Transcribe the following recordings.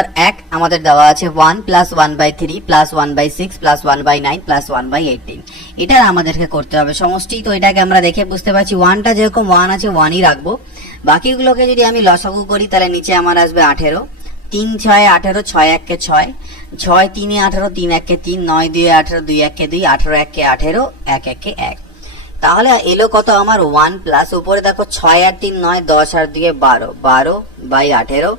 Answer 1 আমাদের দেওয়া আছে 1 প্লাস 1/3 প্লাস 1/6 প্লাস 1/9 প্লাস 1/18। এটা আমাদেরকে করতে হবে সমষ্টি। তো এটাকে আমরা দেখে বুঝতে পারছি 1টা যেরকম 1 আছে 1ই রাখবো। বাকিগুলোকে যদি আমি লসাগু করি তাহলে নিচে আমার আসবে 18, 3 6 18, 6 1 কে 6, 6 3 18, 3 1 কে 3, 9 2 18, 2 1 কে 2, 18 1 কে 18, 1 1 কে 1। তাহলে এলো কত আমার 1 প্লাস উপরে দেখো 6 আর 3 9, 10 আর 2 12, 12/18।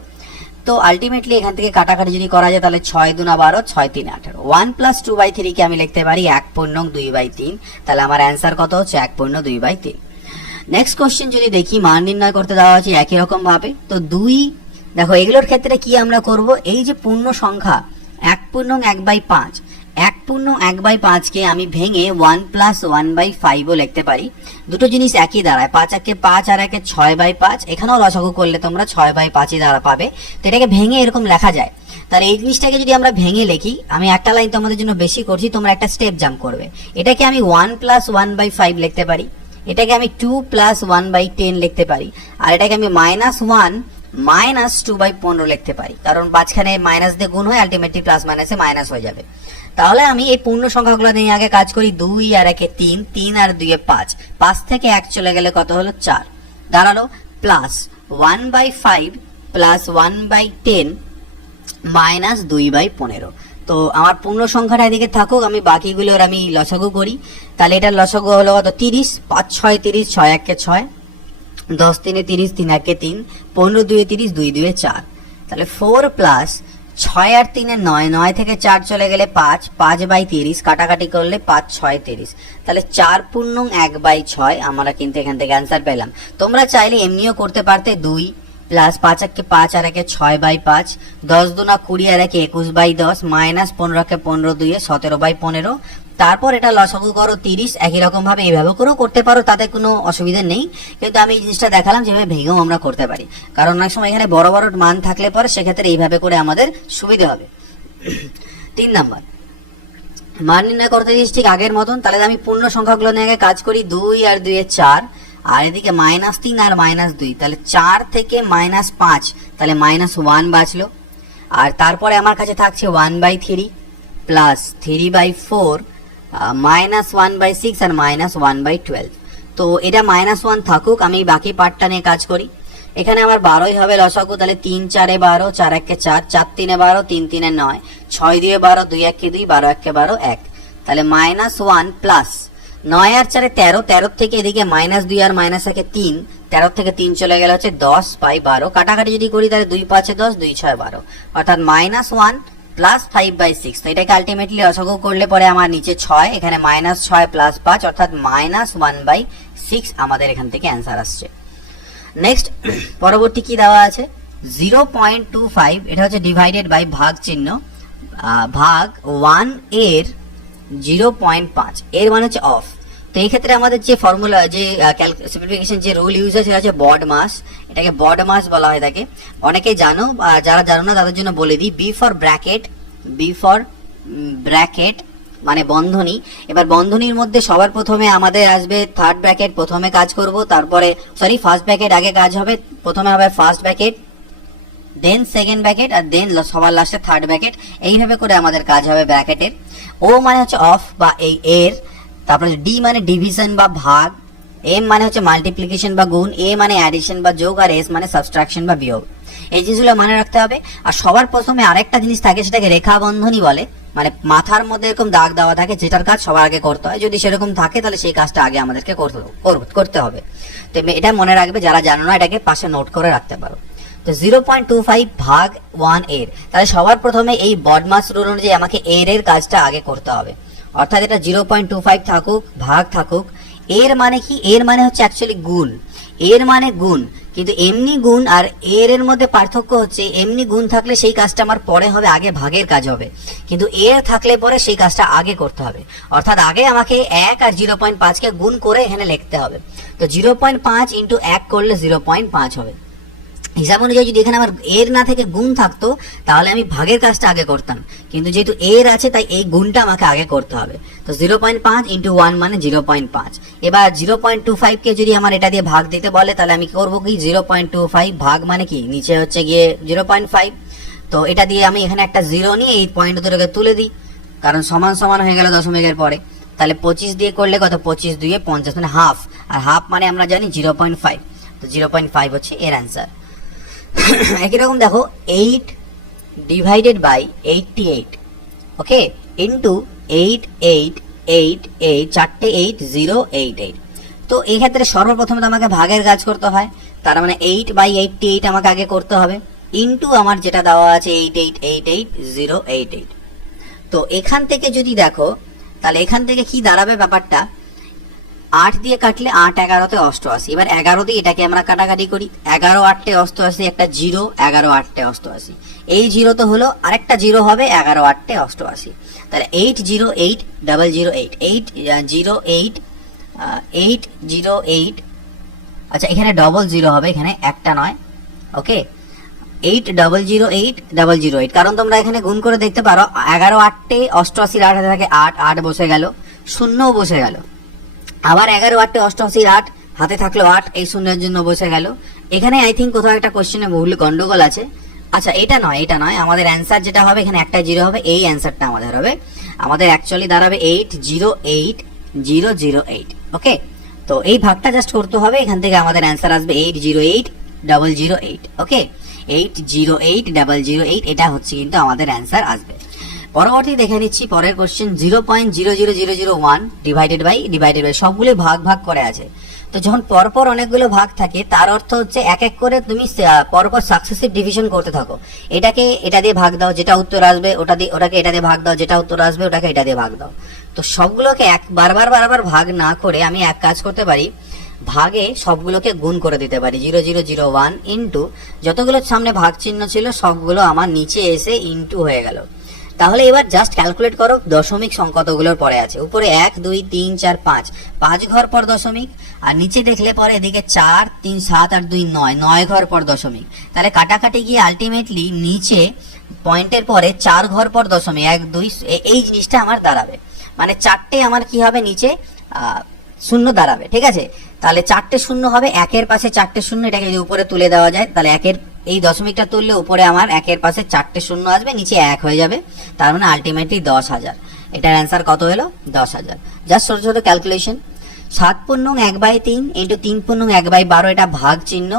তো আলটিমেটলি এখান থেকে কাটাকাটি যদি করা যায় তাহলে 6 2 12, 6 3 18। 1 প্লাস 2/3 কে আমি লিখতে পারি 1/2/3। তাহলে আমার অ্যান্সার কত হচ্ছে 1/2/3। নেক্সট কোশ্চেন যদি দেখি মান নির্ণয় করতে দেওয়া আছে একই রকম ভাবে। তো 2 দেখো এগুলোর ক্ষেত্রে কি আমরা করব, এই যে পূর্ণ সংখ্যা 1/1/5, 1/1/5 কে আমি ভেঙে 1 প্লাস 1/5ও লিখতে পারি। দুটো জিনিস একই দাঁড়ায়, 5 একে 5 আর একে 6/5। এখানেও লসাগু করলে তোমরা 6/5ই দ্বারা পাবে। তো এটাকে ভেঙে এরকম লেখা যায়। তাহলে এই জিনিসটাকে যদি আমরা ভেঙে লিখি, আমি একটা লাইন তোমাদের জন্য বেশি করছি, তোমরা একটা স্টেপ জাম্প করবে। এটাকে আমি 1 প্লাস 1/5 লিখতে পারি, এটাকে আমি 2 প্লাস 1/10 লিখতে পারি, আর এটাকে আমি -1 মাইনাস 2/15 লিখতে পারি। কারণ মাঝখানে মাইনাস দিয়ে গুণ হয়, আলটিমেটলি প্লাস মাইনাসে মাইনাস হয়ে যাবে। তাহলে আমি এই পূর্ণ সংখ্যাগুলো নিয়ে আগে কাজ করি। 2 আর 1 3, 3 আর 2 5, 5 থেকে 1 চলে গেলে কত হলো 4 দাঁড়ালো, প্লাস 1/5 প্লাস 1/10 মাইনাস 2/15। তো আমার পূর্ণ সংখ্যাটা এদিকে থাকুক, আমি বাকিগুলোর আমি লসাগু করি। তাহলে এটার লসাগু হলো কত 30, 5 6 30, 6 1 কে 6, 10 3 30, 3 1 কে 3, 15 2 30, 2 2 4। তাহলে 4 প্লাস 6 আর 3 9, 9 থেকে 4 চলে গেলে 5, 5/30 কাটাকাটি করলে 5 6 30। তাহলে 4/1/6 আমরা কিন্তু এখান থেকে অ্যান্সার পেলাম। তোমরা চাইলে এমনিও করতে পারতে 2 প্লাস 5 একে 5 আর একে 6/5, 10 2 20 আর একে 21/10, মাইনাস 15 কে 15 2 17/15। তারপর এটা লসাগু করো 30। একই রকম ভাবে এইভাবে করেও করতে পারো, তাতে কোনো অসুবিধা নেই। কিন্তু আমি এই জিনিসটা দেখালাম যেভাবে ভেঙেও আমরা করতে পারি, কারণ অনেক সময় এখানে বড় বড় মান থাকলে পরে সেক্ষেত্রে এইভাবে করে আমাদের সুবিধা হবে। 3 নাম্বার মান নির্ণয় করতে দিয়েছি ঠিক আগের মতন। তাহলে আমি পূর্ণ সংখ্যাগুলো নিয়ে আগে কাজ করি। 2 আর 2 4, আর এদিকে -3 আর -2। তাহলে 4 থেকে -5, তাহলে -1 বাঁচলো। আর তারপরে আমার কাছে থাকছে 1/3 প্লাস 3/4 -1/6 আর -1/12। তো এটা -1 থাকুক, আমি বাকি পার্টটা নিয়ে কাজ করি। এখানে আমার 12ই হবে লসাগু। তাহলে 3 4 12, 4 1 4, 4 3 12, 3 3 9, 6 2 12, 2 1 2, 12 1 12 1। তাহলে -1 প্লাস 9 আর 4 13, 13 থেকে এদিকে -2 আর -1 3, 13 থেকে 3 চলে গেলে হচ্ছে 10/12। কাটাকাটি যদি করি তাহলে 2 5 10, 2 6 12, অর্থাৎ -1 প্লাস 5/6। তো এটাকে আলটিমেটলি লসাগু করলে পরে আমার নিচে 6, এখানে -6 প্লাস 5, অর্থাৎ -1/6 আমাদের এখান থেকে অ্যান্সার আসছে। নেক্সট পরবর্তী কি দেওয়া আছে 0.25, এটা হচ্ছে ডিভাইডেড বাই ভাগ চিহ্ন, ভাগ 1 এর 0.5, এর মানে হচ্ছে অফ। তো এই ক্ষেত্রে আমাদের যে ফর্মুলা, যে সিম্পলিফিকেশন যে রুল ইউজ হয় সেটা হচ্ছে বড মাস। এটাকে বড মাস বলা হয় থাকে, অনেকেই জানো, যারা জানো না তাদের জন্য বলে দিই। বি ফর ব্র্যাকেট মানে বন্ধনী। এবার বন্ধনীর মধ্যে সবার প্রথমে আমাদের আসবে থার্ড ব্র্যাকেট, প্রথমে কাজ করব, তারপরে ফার্স্ট ব্র্যাকেট আগে কাজ হবে। প্রথমে হবে first bracket, then second bracket, আর দেন সবার লাস্টে থার্ড ব্র্যাকেট। এইভাবে করে আমাদের কাজ হবে ব্র্যাকেটের। ও মানে হচ্ছে অফ বা এই এর, তারপরে ডি মানে ডিভিশন বা ভাগ, এম মানে হচ্ছে মাল্টিপ্লিকেশন বা গুণ, এ মানে অ্যাডিশন বা যোগ, আর এস মানে সাবট্রাকশন বা বিয়োগ। এই জিনিসগুলো মনে রাখতে হবে। আর সবার প্রথমে আরেকটা জিনিস থাকে, সেটাকে রেখা বন্ধনী বলে। মানে মাথার মধ্যে এরকম দাগ দেওয়া থাকে, যেটার কাজ সবার আগে করতে হয়। যদি সেরকম থাকে তাহলে সেই কাজটা আগে আমাদেরকে করতে হবে। তো এটা মনে রাখবে, যারা জানো না এটাকে পাশে নোট করে রাখতে পারো। তো 0.25 ভাগ 1 এর, তাহলে সবার প্রথমে এই বডমাস রুল অনুযায়ী আমাকে এর কাজটা আগে করতে হবে। অর্থাৎ এটা 0.25 থাকুক, ভাগ থাকুক। এর মানে কি, এর মানে হচ্ছে অ্যাকচুয়ালি গুণ। এর মানে গুণ, কিন্তু এমনি গুণ আর এর মধ্যে পার্থক্য হচ্ছে, এমনি গুণ থাকলে সেই কাজটা আমার পরে হবে, আগে ভাগের কাজ হবে। কিন্তু এর থাকলে পরে সেই কাজটা আগে করতে হবে। অর্থাৎ আগে আমাকে 1 আর 0.5 কে গুণ করে এখানে লিখতে হবে। তো 0.5 ইন্টু 1 করলে 0.5 হবে। হিসাব অনুযায়ী যদি এখানে আমার এর না থেকে গুণ থাকতো তাহলে আমি ভাগের কাজটা আগে করতাম, কিন্তু যেহেতু এর আছে তাই এই গুণটা আমাকে আগে করতে হবে। তো 0.5 ইন্টু 1 মানে 0.5। এবার 0.25 কে যদি আমার এটা দিয়ে ভাগ দিতে বলে তাহলে আমি করবো কি, 0.25 ভাগ মানে কি, নিচে হচ্ছে গিয়ে 0.5 তো এটা দিয়ে আমি এখানে একটা 0 নিয়ে এই পয়েন্ট দুটোকে তুলে দিই, কারণ সমান সমান হয়ে গেল দশমিকের পরে। তাহলে 25 দিয়ে করলে কত, 25 2 50, মানে হাফ, আর হাফ মানে আমরা জানি 0.5, তো 0.5 হচ্ছে এর অ্যান্সার। একই রকম দেখো 8 ডিভাইডেড বাই 88, ওকে, ইন্টু 8 8 8 8, চারটে 8 0 8 8। তো এই ক্ষেত্রে সর্বপ্রথমে তো আমাকে ভাগের কাজ করতে হয়, তার মানে 8 বাই 88 আমাকে আগে করতে হবে, ইন্টু আমার যেটা দেওয়া আছে 8 8 8 8 0 8 8। তো এখান থেকে যদি দেখো, তাহলে এখান থেকে কি দাঁড়াবে ব্যাপারটা, 8 দিয়ে কাটলে 8 11 88, এবার 11 দিয়ে এটাকে আমরা কাটাকাটি করি, 11 8 88, একটা 0, 11 8 88, এই 0 তো হলো, আরেকটা 0 হবে 11 8 88, তাহলে 808 008 808 808, আচ্ছা এখানে ডবল 0 হবে, এখানে একটা নয়, ওকে, 8008 008, কারণ তোমরা এখানে গুণ করে দেখতে পারো 11 8 88, 8 হাতে থাকে 8, 8 বসে গেল, শূন্যও বসে গেল, আবার 11 8 88 8 হাতে থাকলো 8, এই শূন্যের জন্য বসে গেল। এখানে আই থিঙ্ক কোথাও একটা কোশ্চেনে ভুল গন্ডগোল আছে। আচ্ছা এটা নয়, আমাদের অ্যান্সার যেটা হবে এখানে একটা 0 হবে, এই অ্যান্সারটা আমাদের হবে, আমাদের অ্যাকচুয়ালি দাঁড়াবে 808 008, ওকে। তো এই ভাগটা জাস্ট করতে হবে, এখান থেকে আমাদের অ্যান্সার আসবে 808 008, ওকে, 808 008, এটা হচ্ছে কিন্তু আমাদের অ্যান্সার আসবে। পরবর্তী দেখে নিচ্ছি পরের কোশ্চেন, 0.00001 ডিভাইডেড বাই সবগুলো ভাগ ভাগ করে আছে। তো যখন পরপর অনেকগুলো ভাগ থাকে তার অর্থ হচ্ছে এক এক করে তুমি পরপর সাকসেসিভ ডিভিশন করতে থাকো, এটাকে এটা দিয়ে ভাগ দাও, যেটা উত্তর আসবে ওটাকে এটা দিয়ে ভাগ দাও, যেটা উত্তর আসবে ওটাকে এটা দিয়ে ভাগ দাও। তো সবগুলোকে বারবার ভাগ না করে আমি এক কাজ করতে পারি, ভাগে সবগুলোকে গুণ করে দিতে পারি, 0001 ইন্টু যতগুলোর সামনে ভাগ চিহ্ন ছিল সবগুলো আমার নিচে এসে ইন্টু হয়ে গেল। তাহলে এবার জাস্ট ক্যালকুলেট করো দশমিক কতগুলোর পরে আছে, উপরে 1 2 3 4 5, 5 ঘর পর দশমিক, আর নিচে দেখলে পরে এদিকে 4 3 7 আর 2 9, 9 ঘর পর দশমিক। তাহলে কাটাকাটি গিয়ে আলটিমেটলি নিচে পয়েন্টের পরে 4 ঘর পর দশমিক 1 2, এই জিনিসটা আমার দাঁড়াবে, মানে চারটে আমার কি হবে নিচে শূন্য দাঁড়াবে, ঠিক আছে। তাহলে চারটে শূন্য হবে, একের পাশে চারটে শূন্য, এটাকে যদি উপরে তুলে দেওয়া যায় তাহলে একের এই দশমিকটা তুললে উপরে আমার একের পাশে চারটে শূন্য আসবে, নিচে 1 হয়ে যাবে, তার মানে আলটিমেটলি 10,000। এটার অ্যান্সার কত হলো, 10,000। জাস্ট ছোট ছোট ক্যালকুলেশন, 7 পূর্ণং 1/3 ইন্টু 3 পূর্ণং 1/12, এটা ভাগ চিহ্ন,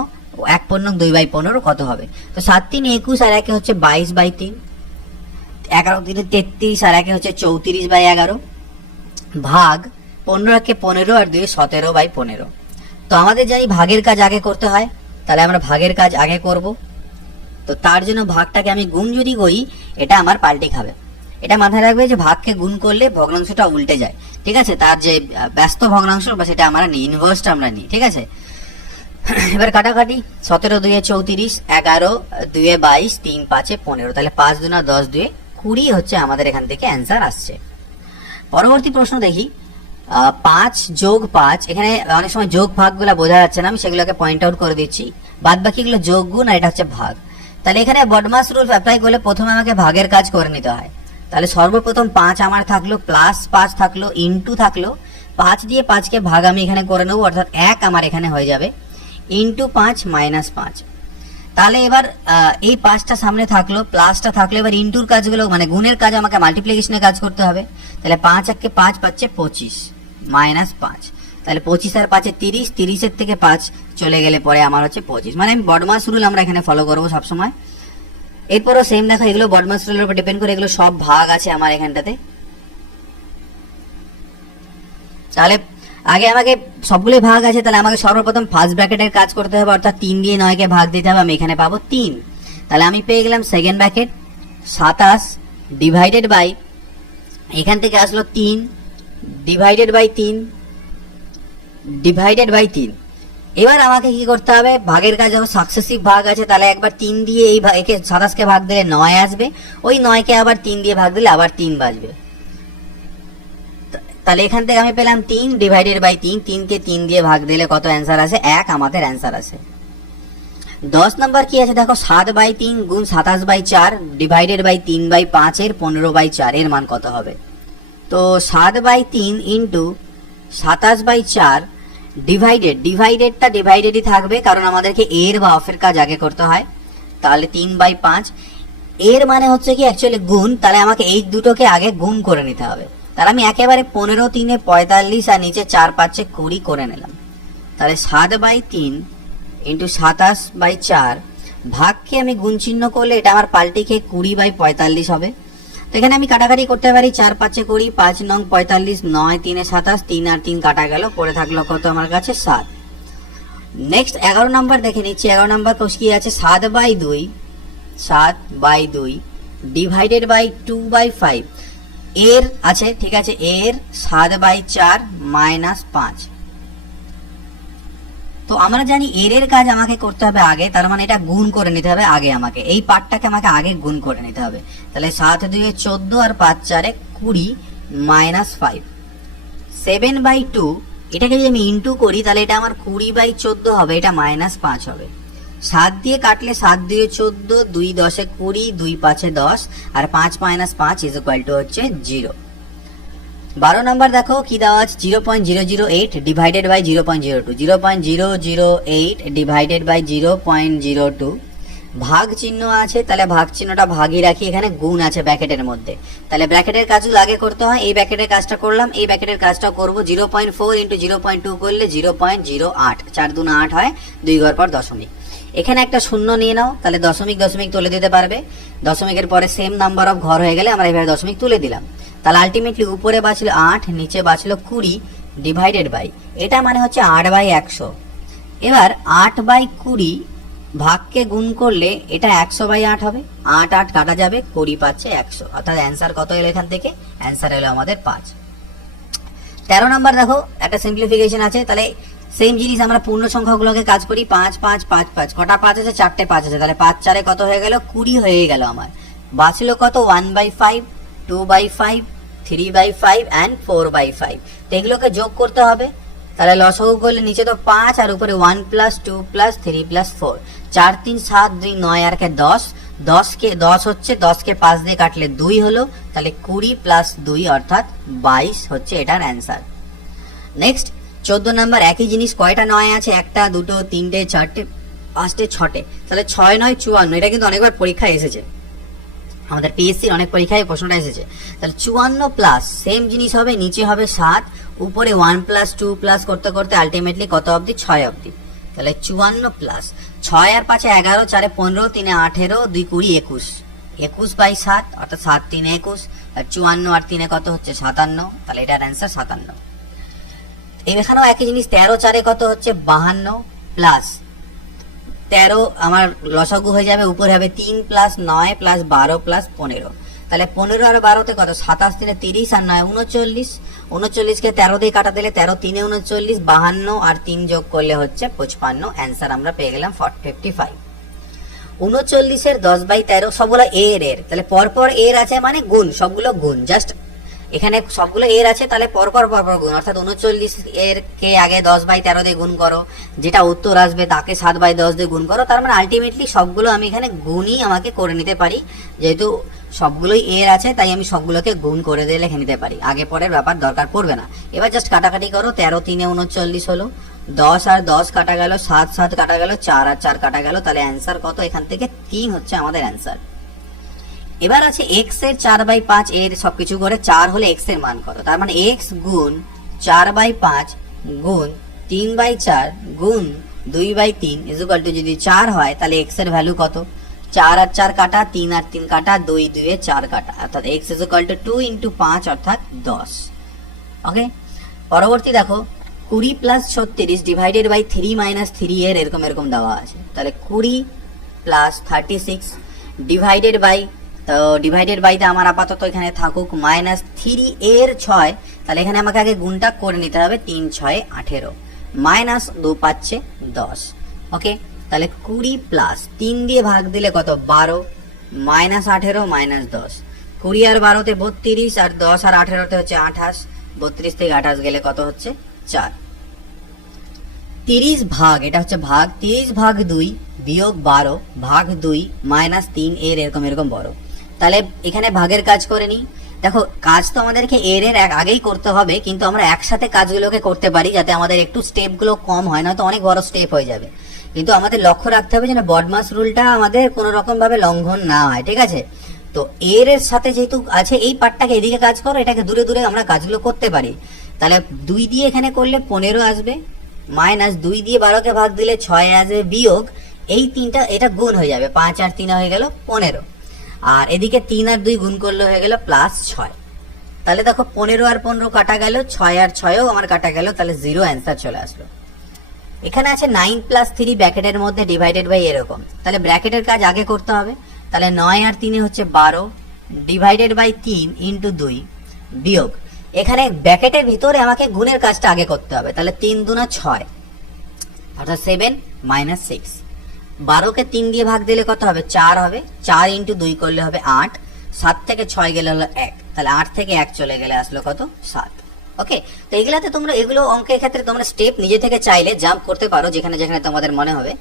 1 পূর্ণং 2/15 কত হবে, তো 7 3 21, আর একে হচ্ছে 22/3, 11 3 33, আর একে হচ্ছে 34/11, ভাগ 15 কে 15 আর 2 17/15। তো আমাদের জানি ভাগের কাজ আগে করতে হয়, তাহলে আমরা ভাগের কাজ আগে করব। তো তার জন্য ভাগটাকে আমি গুণ যদি করি এটা আমার পাল্টে খাবে, এটা মাথায় রাখবে যে ভাগকে গুণ করলে ভগ্নাংশটা উল্টে যায়, ঠিক আছে, তার যে ব্যস্ত ভগ্নাংশ বা সেটা আমরা নিই, ইনভার্সটা আমরা নিই, ঠিক আছে। এবার কাটাকাটি, 17 2 34, 11 2 22, 3 5 15, তাহলে 5 2 10 2 20 হচ্ছে আমাদের এখান থেকে অ্যান্সার আসছে। পরবর্তী প্রশ্ন দেখি, 5 যোগ 5, এখানে অনেক সময় যোগ ভাগ গুলা বোঝা যাচ্ছে না, আমি সেগুলোকে পয়েন্ট আউট করে দিচ্ছি, বাদ বাকি গুলো যোগ গুণ আর এটা হচ্ছে ভাগ। তাহলে এখানে বডমাস রুল অ্যাপ্লাই করলে প্রথমে আমাকে ভাগের কাজ করে নিতে হয়। তাহলে সর্বপ্রথম 5 আমার থাকলো, প্লাস 5 থাকলো, ইন্টু থাকলো, 5 দিয়ে 5 কে ভাগ আমি এখানে করে নেবো, অর্থাৎ 1 আমার এখানে হয়ে যাবে, ইন্টু 5 মাইনাস 5। তাহলে এবার এই 5টা সামনে থাকলো, প্লাসটা থাকলো, এবার ইন্টুর কাজগুলো মানে গুণের কাজ আমাকে মাল্টিপ্লিকেশনের কাজ করতে হবে। তাহলে 5 1 কে 5 পাচ্ছে 25, মাইনাস 5, তাহলে 25 আর 5 30, 30-এর থেকে 5 চলে গেলে পরে আমার হচ্ছে 25, মানে আমি বডমাস রুল আমরা এখানে ফলো করবো সবসময়। এরপরও সেম দেখো, এগুলো বডমাস রুলের উপর ডিপেন্ড করে, এগুলো সব ভাগ আছে আমার এখানটাতে। তাহলে আগে আমাকে সবগুলো ভাগ আছে, তাহলে আমাকে সর্বপ্রথম ফার্স্ট ব্র্যাকেটের কাজ করতে হবে, অর্থাৎ 3 দিয়ে 9 কে ভাগ দিতে হবে, আমি এখানে পাবো 3। তাহলে আমি পেয়ে গেলাম সেকেন্ড ব্র্যাকেট 27 ডিভাইডেড বাই, এখান থেকে আসলো 3 ডিভাইডেড বাই 3 ডিভাইডেড বাই 3। এবার আমাকে কি করতে হবে, ভাগের কাজ যখন সাকসেসিভ ভাগ আছে, তাহলে একবার 3 দিয়ে এই একে 27 কে ভাগ দিলে 9 আসবে, ওই 9 কে আবার 3 দিয়ে ভাগ দিলে আবার 3 বাজবে। তাহলে এখান থেকে আমি পেলাম 3 ডিভাইডেড বাই 3, 3 কে 3 দিয়ে ভাগ দিলে কত অ্যান্সার আসে, 1 আমাদের অ্যান্সার আসে। 10 নাম্বার কি আছে দেখো, 7/3 গুণ 27/4 ডিভাইডেড বাই 3/5 এর 15/4, এর মান কত হবে। তো 7/3 ইন্টু 27/4 ডিভাইডেডটা ডিভাইডেডই থাকবে, কারণ আমাদেরকে এর বা অফের কাজ আগে করতে হয়। তাহলে 3/5, এর মানে হচ্ছে কি অ্যাকচুয়ালি গুণ, তাহলে আমাকে এই দুটোকে আগে গুণ করে নিতে হবে। তাহলে আমি একেবারে 15 3 45 আর নিচে 4 5 20 করে নিলাম। তাহলে 7/3 ইন্টু 27/4 ভাগকে আমি গুণ চিহ্ন করলে এটা আমার পাল্টে খেয়ে 20/45 হবে। তো এখানে আমি কাটাকাটি করতে পারি, 4 5 20, 5 9 45, 9 3 27, 3 আর 3 কাটা গেল, পড়ে থাকলো কত আমার কাছে 7। নেক্সট 11 নাম্বার দেখে নিচ্ছি। 11 নাম্বার কি আছে, 7/2 ডিভাইডেড বাই 2/5 এর আছে, ঠিক আছে, এর 7/4 মাইনাস 5। তো আমরা জানি এর কাজ আমাকে করতে হবে আগে, তার মানে এটা গুণ করে নিতে হবে আগে, আমাকে এই পার্টটাকে আমাকে আগে গুণ করে নিতে হবে। তাহলে 7 2 14 আর 5 4 20 মাইনাস 5। 7/2 এটাকে যদি আমি ইন্টু করি তাহলে এটা আমার 20/14 হবে, এটা মাইনাস 5 হবে। 7 দিয়ে কাটলে 7 2 14, 2 10 20, 2 5 10 আর 5 মাইনাস 5 ইজ ইকুয়াল টু হচ্ছে 0। 12 নাম্বার দেখো কি দেওয়া আছে, 0.008 ডিভাইডেড বাই 0.02, 0.008 ডিভাইডেড বাই 0.02 ভাগ চিহ্ন আছে, তাহলে ভাগ চিহ্নটা ভাগই রাখি, এখানে গুণ আছে ব্র্যাকেটের মধ্যে, তাহলে ব্র্যাকেটের কাজগুলো আগে করতে হয়। এই ব্র্যাকেটের কাজটা করলাম, এই ব্র্যাকেটের কাজটা করব। 0.4 ইন্টু 0.2 করলে 0.08, 4 2 8 হয়, 2 ঘর পর দশমিক। এখানে একটা শূন্য নিয়ে নাও, তাহলে দশমিক দশমিক তুলে দিতে পারবে। দশমিকের পরে সেম নাম্বার অফ ঘর হয়ে গেলে আমরা এভাবে দশমিক তুলে দিলাম। তাহলে আলটিমেটলি উপরে বাঁচলো 8, নিচে বাঁচলো 20 ডিভাইডেড বাই, এটা মানে হচ্ছে 8/100। এবার 8/20 ভাগকে গুণ করলে এটা 100/8 হবে, 8 8 কাটা যাবে, 20 পাচ্ছে 100, অর্থাৎ অ্যান্সার কত এলো এখান থেকে, অ্যান্সার এলো আমাদের 5। 13 নাম্বার দেখো একটা সিম্পলিফিকেশন আছে, তাহলে সেম জিনিস আমরা পূর্ণ সংখ্যাগুলোকে কাজ করি। 5 5 5 5, কটা 5 আছে, 4টে 5 আছে, তাহলে 5 4 কত হয়ে গেল, 20 হয়ে গেল আমার। বাঁচলো কত, 1/5, 2/5, 3/5 অ্যান্ড 4/5। তো এগুলোকে যোগ করতে হবে, তাহলে লসাগু করলে নিচে তো 5 আর উপরে 1 প্লাস 2 প্লাস 3 প্লাস 4, 4 3 7 2 9 আর কে 10, 10 হচ্ছে, 10কে 5 দিয়ে কাটলে 2 হলো, তাহলে 20 প্লাস 2 অর্থাৎ 22 হচ্ছে এটার অ্যান্সার। নেক্সট 14 নাম্বার, একই জিনিস, কয়টা 9 আছে, 1টা 2টো 3টে 4টে 5টে 6টে, তাহলে 6 9 54, এটা কিন্তু অনেকবার পরীক্ষায় এসেছে, আমাদের পিএসসির অনেক পরীক্ষায় প্রশ্নটা এসেছে। তাহলে 54 প্লাস সেম জিনিস হবে, নিচে হবে 7, উপরে 1 প্লাস 2 প্লাস করতে করতে আলটিমেটলি কত অবধি, 6 অবধি। তাহলে 54 প্লাস 6 আর 5 11, 4 15, 3 18, 2 20 21, 21/7 অর্থাৎ 7 3 21, আর 54 আর 3 কত হচ্ছে 57, তাহলে এটার অ্যান্সার 57। এখানেও একই জিনিস, 13 4 কত হচ্ছে 52 প্লাস 13 আমার লসাগু হয়ে যাবে, উপরে হবে 3 প্লাস 9 প্লাস 12 প্লাস 15, তাহলে 15 আর 12তে কত, 27 3 30 আর 9 39, 39কে 13 দিয়ে কাটা দিলে 13 3 39, 52 আর 3 যোগ করলে হচ্ছে 55, অ্যান্সার আমরা পেয়ে গেলাম 55। 39 এর 10/13 সবগুলো এর, তাহলে পরপর এর আছে মানে গুণ, সবগুলো গুণ, জাস্ট এখানে সবগুলো এর আছে, তাহলে পরপর গুণ, অর্থাৎ 39 এর কে আগে 10/13 দিয়ে গুণ করো, যেটা উত্তর আসবে তাকে 7/10 দিয়ে গুণ করো, তার মানে আলটিমেটলি সবগুলো আমি এখানে গুণই আমাকে করে নিতে পারি, যেহেতু সবগুলোই এর আছে তাই আমি সবগুলোকে গুণ করে দিয়ে লিখে নিতে পারি, আগে পরের ব্যাপার দরকার পড়বে না। এবার জাস্ট কাটাকাটি করো, 13 3 39 হলো, 10 আর 10 কাটা গেল, 7 7 কাটা গেল, 4 আর 4 কাটা গেল, তাহলে অ্যান্সার কত, এখান থেকে 3 হচ্ছে আমাদের অ্যান্সার। এবার আছে x এর 4/5 এর সবকিছু করে 4 হলে x এর মান কত, তার মানে x গুণ 4/5 গুণ 3/4 গুণ 2/3 ইজ ইকুয়াল টু, যদি 4 হয় তাহলে x এর ভ্যালু কত, 4 আর 4 কাটা, 3 আর 3 কাটা, 2 2 এ 4 কাটা, অর্থাৎ x is equal two 2 into 5 অর্থাৎ 10। ওকে, পরবর্তী দেখো 20 প্লাস 36 ডিভাইডেড বাই 3 মাইনাস 3 এর এরকম দেওয়া আছে, তাহলে 20 প্লাস 36 ডিভাইডেড বাই, তো ডিভাইডেড বাইতে আমার আপাতত এখানে থাকুক মাইনাস 3 এর 6, তাহলে এখানে আমাকে আগে গুণটা করে নিতে হবে, 3 6 18 মাইনাস 2 পাচ্ছে 10। ওকে, তাহলে 20 প্লাস 3 দিয়ে ভাগ দিলে কত 12 মাইনাস 18 মাইনাস 10, 20 আর 12তে 32 আর 10 আর 18তে হচ্ছে 28, 32 থেকে 28 গেলে কত হচ্ছে 4। 30 ভাগ, এটা হচ্ছে ভাগ, 30 ভাগ 2 বিয়োগ 12 ভাগ 2 মাইনাস 3 এর এরকম বড়, তাহলে এখানে ভাগের কাজ করে নিই। দেখো কাজ তো আমাদেরকে এর আগেই করতে হবে, কিন্তু আমরা একসাথে কাজগুলোকে করতে পারি যাতে আমাদের একটু স্টেপগুলো কম হয়, না তো অনেক বড় স্টেপ হয়ে যাবে। কিন্তু আমাদের লক্ষ্য রাখতে হবে যেন বডমাস রুলটা আমাদের কোনো রকম ভাবে লঙ্ঘন না হয়, ঠিক আছে। তো এর সাথে যেহেতু আছে এই পার্টটাকে এদিকে কাজ করো, এটাকে দূরে দূরে আমরা কাজগুলো করতে পারি। তাহলে 2 দিয়ে এখানে করলে 15 আসবে, মাইনাস 2 দিয়ে 12কে ভাগ দিলে 6 আসবে, বিয়োগ এই 3টা এটা গুণ হয়ে যাবে, 5 আর 3 হয়ে গেল 15, আর এদিকে 3 আর 2 গুণ করলে হয়ে গেল প্লাস 6। তাহলে দেখো 15 আর 15 কাটা গেল, 6 আর 6ও আমার কাটা গেল, তাহলে 0 অ্যান্সার চলে আসলো। এখানে আছে 9 প্লাস 3 ব্র্যাকেটের মধ্যে ডিভাইডেড বাই এরকম, তাহলে ব্র্যাকেটের কাজ আগে করতে হবে। তাহলে 9 আর 3 হচ্ছে 12 ডিভাইডেড বাই 3 ইন্টু 2 বিয়োগ এখানে ব্র্যাকেটের ভিতরে আমাকে গুণের কাজটা আগে করতে হবে। তাহলে 3 দুনা 6 অর্থাৎ 7 মাইনাস 6। 12কে 3 দিয়ে ভাগ দিলে কত হবে? 4 হবে, 4 ইন্টু 2 করলে হবে 8, 7 থেকে 6 গেলে হলো 1, তাহলে 8 থেকে 1 চলে গেলে আসলো কত? 7। ওকে, তো এগুলাতে তোমরা এগুলো অঙ্কের ক্ষেত্রে তোমরা স্টেপ নিজে থেকে চাইলে জাম্প করতে পারো যেখানে যেখানে তোমাদের মনে হবে।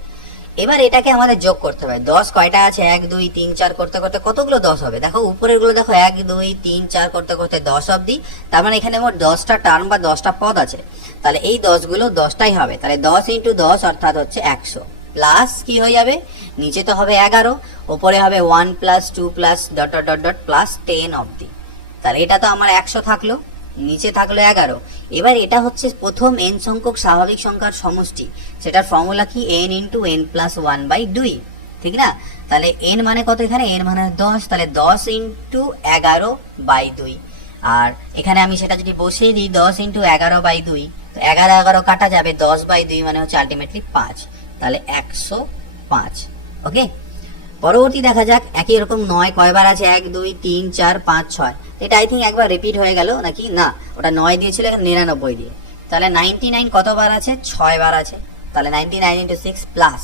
এবার এটাকে আমাদের যোগ করতে হবে। 10 কয়টা আছে? 1 2 3 4 করতে করতে কতগুলো 10 হবে? দেখো উপরের গুলো দেখো 1 2 3 4 করতে করতে 10 অবধি, তার মানে এখানে মোট 10টা টার্ম বা 10টা পদ আছে। তাহলে এই 10 গুলো 10টাই হবে, তাহলে 10 ইন্টু 10 অর্থাৎ হচ্ছে 100, প্লাস কি হয়ে যাবে? নিচে তো হবে 11, উপরে হবে 1 plus 2 plus dot dot dot dot plus 10 অবধি। তাহলে এটা তো আমার 100 থাকলো, নিচে থাকলো 11। এবার এটা হচ্ছে প্রথম n সংখ্যক স্বাভাবিক সংখ্যার সমষ্টি, সেটার ফর্মুলা কি? n into n plus 1 by 2, ঠিক না? তাহলে n মানে কত? এখানে n মানে 10, তাহলে 10 ইন্টু 11 বাই 2, আর এখানে আমি সেটা যদি বসিয়ে দিই 10 ইন্টু 11 বাই 2, তো 11 11 কাটা যাবে, 10 বাই 2 মানে হচ্ছে আলটিমেটলি 5, তাহলে 105। ওকে, পরবর্তী দেখা যাক একই রকম 9 কয়বার আছে? 1 2 3 4 5 6, এটা আই থিঙ্ক একবার রিপিট হয়ে গেল নাকি? না, ওটা 9 দিয়েছিল, এখানে 99 দিয়ে। তাহলে 99 কতবার আছে? 6 বার আছে, তাহলে 99 ইন্টু 6 প্লাস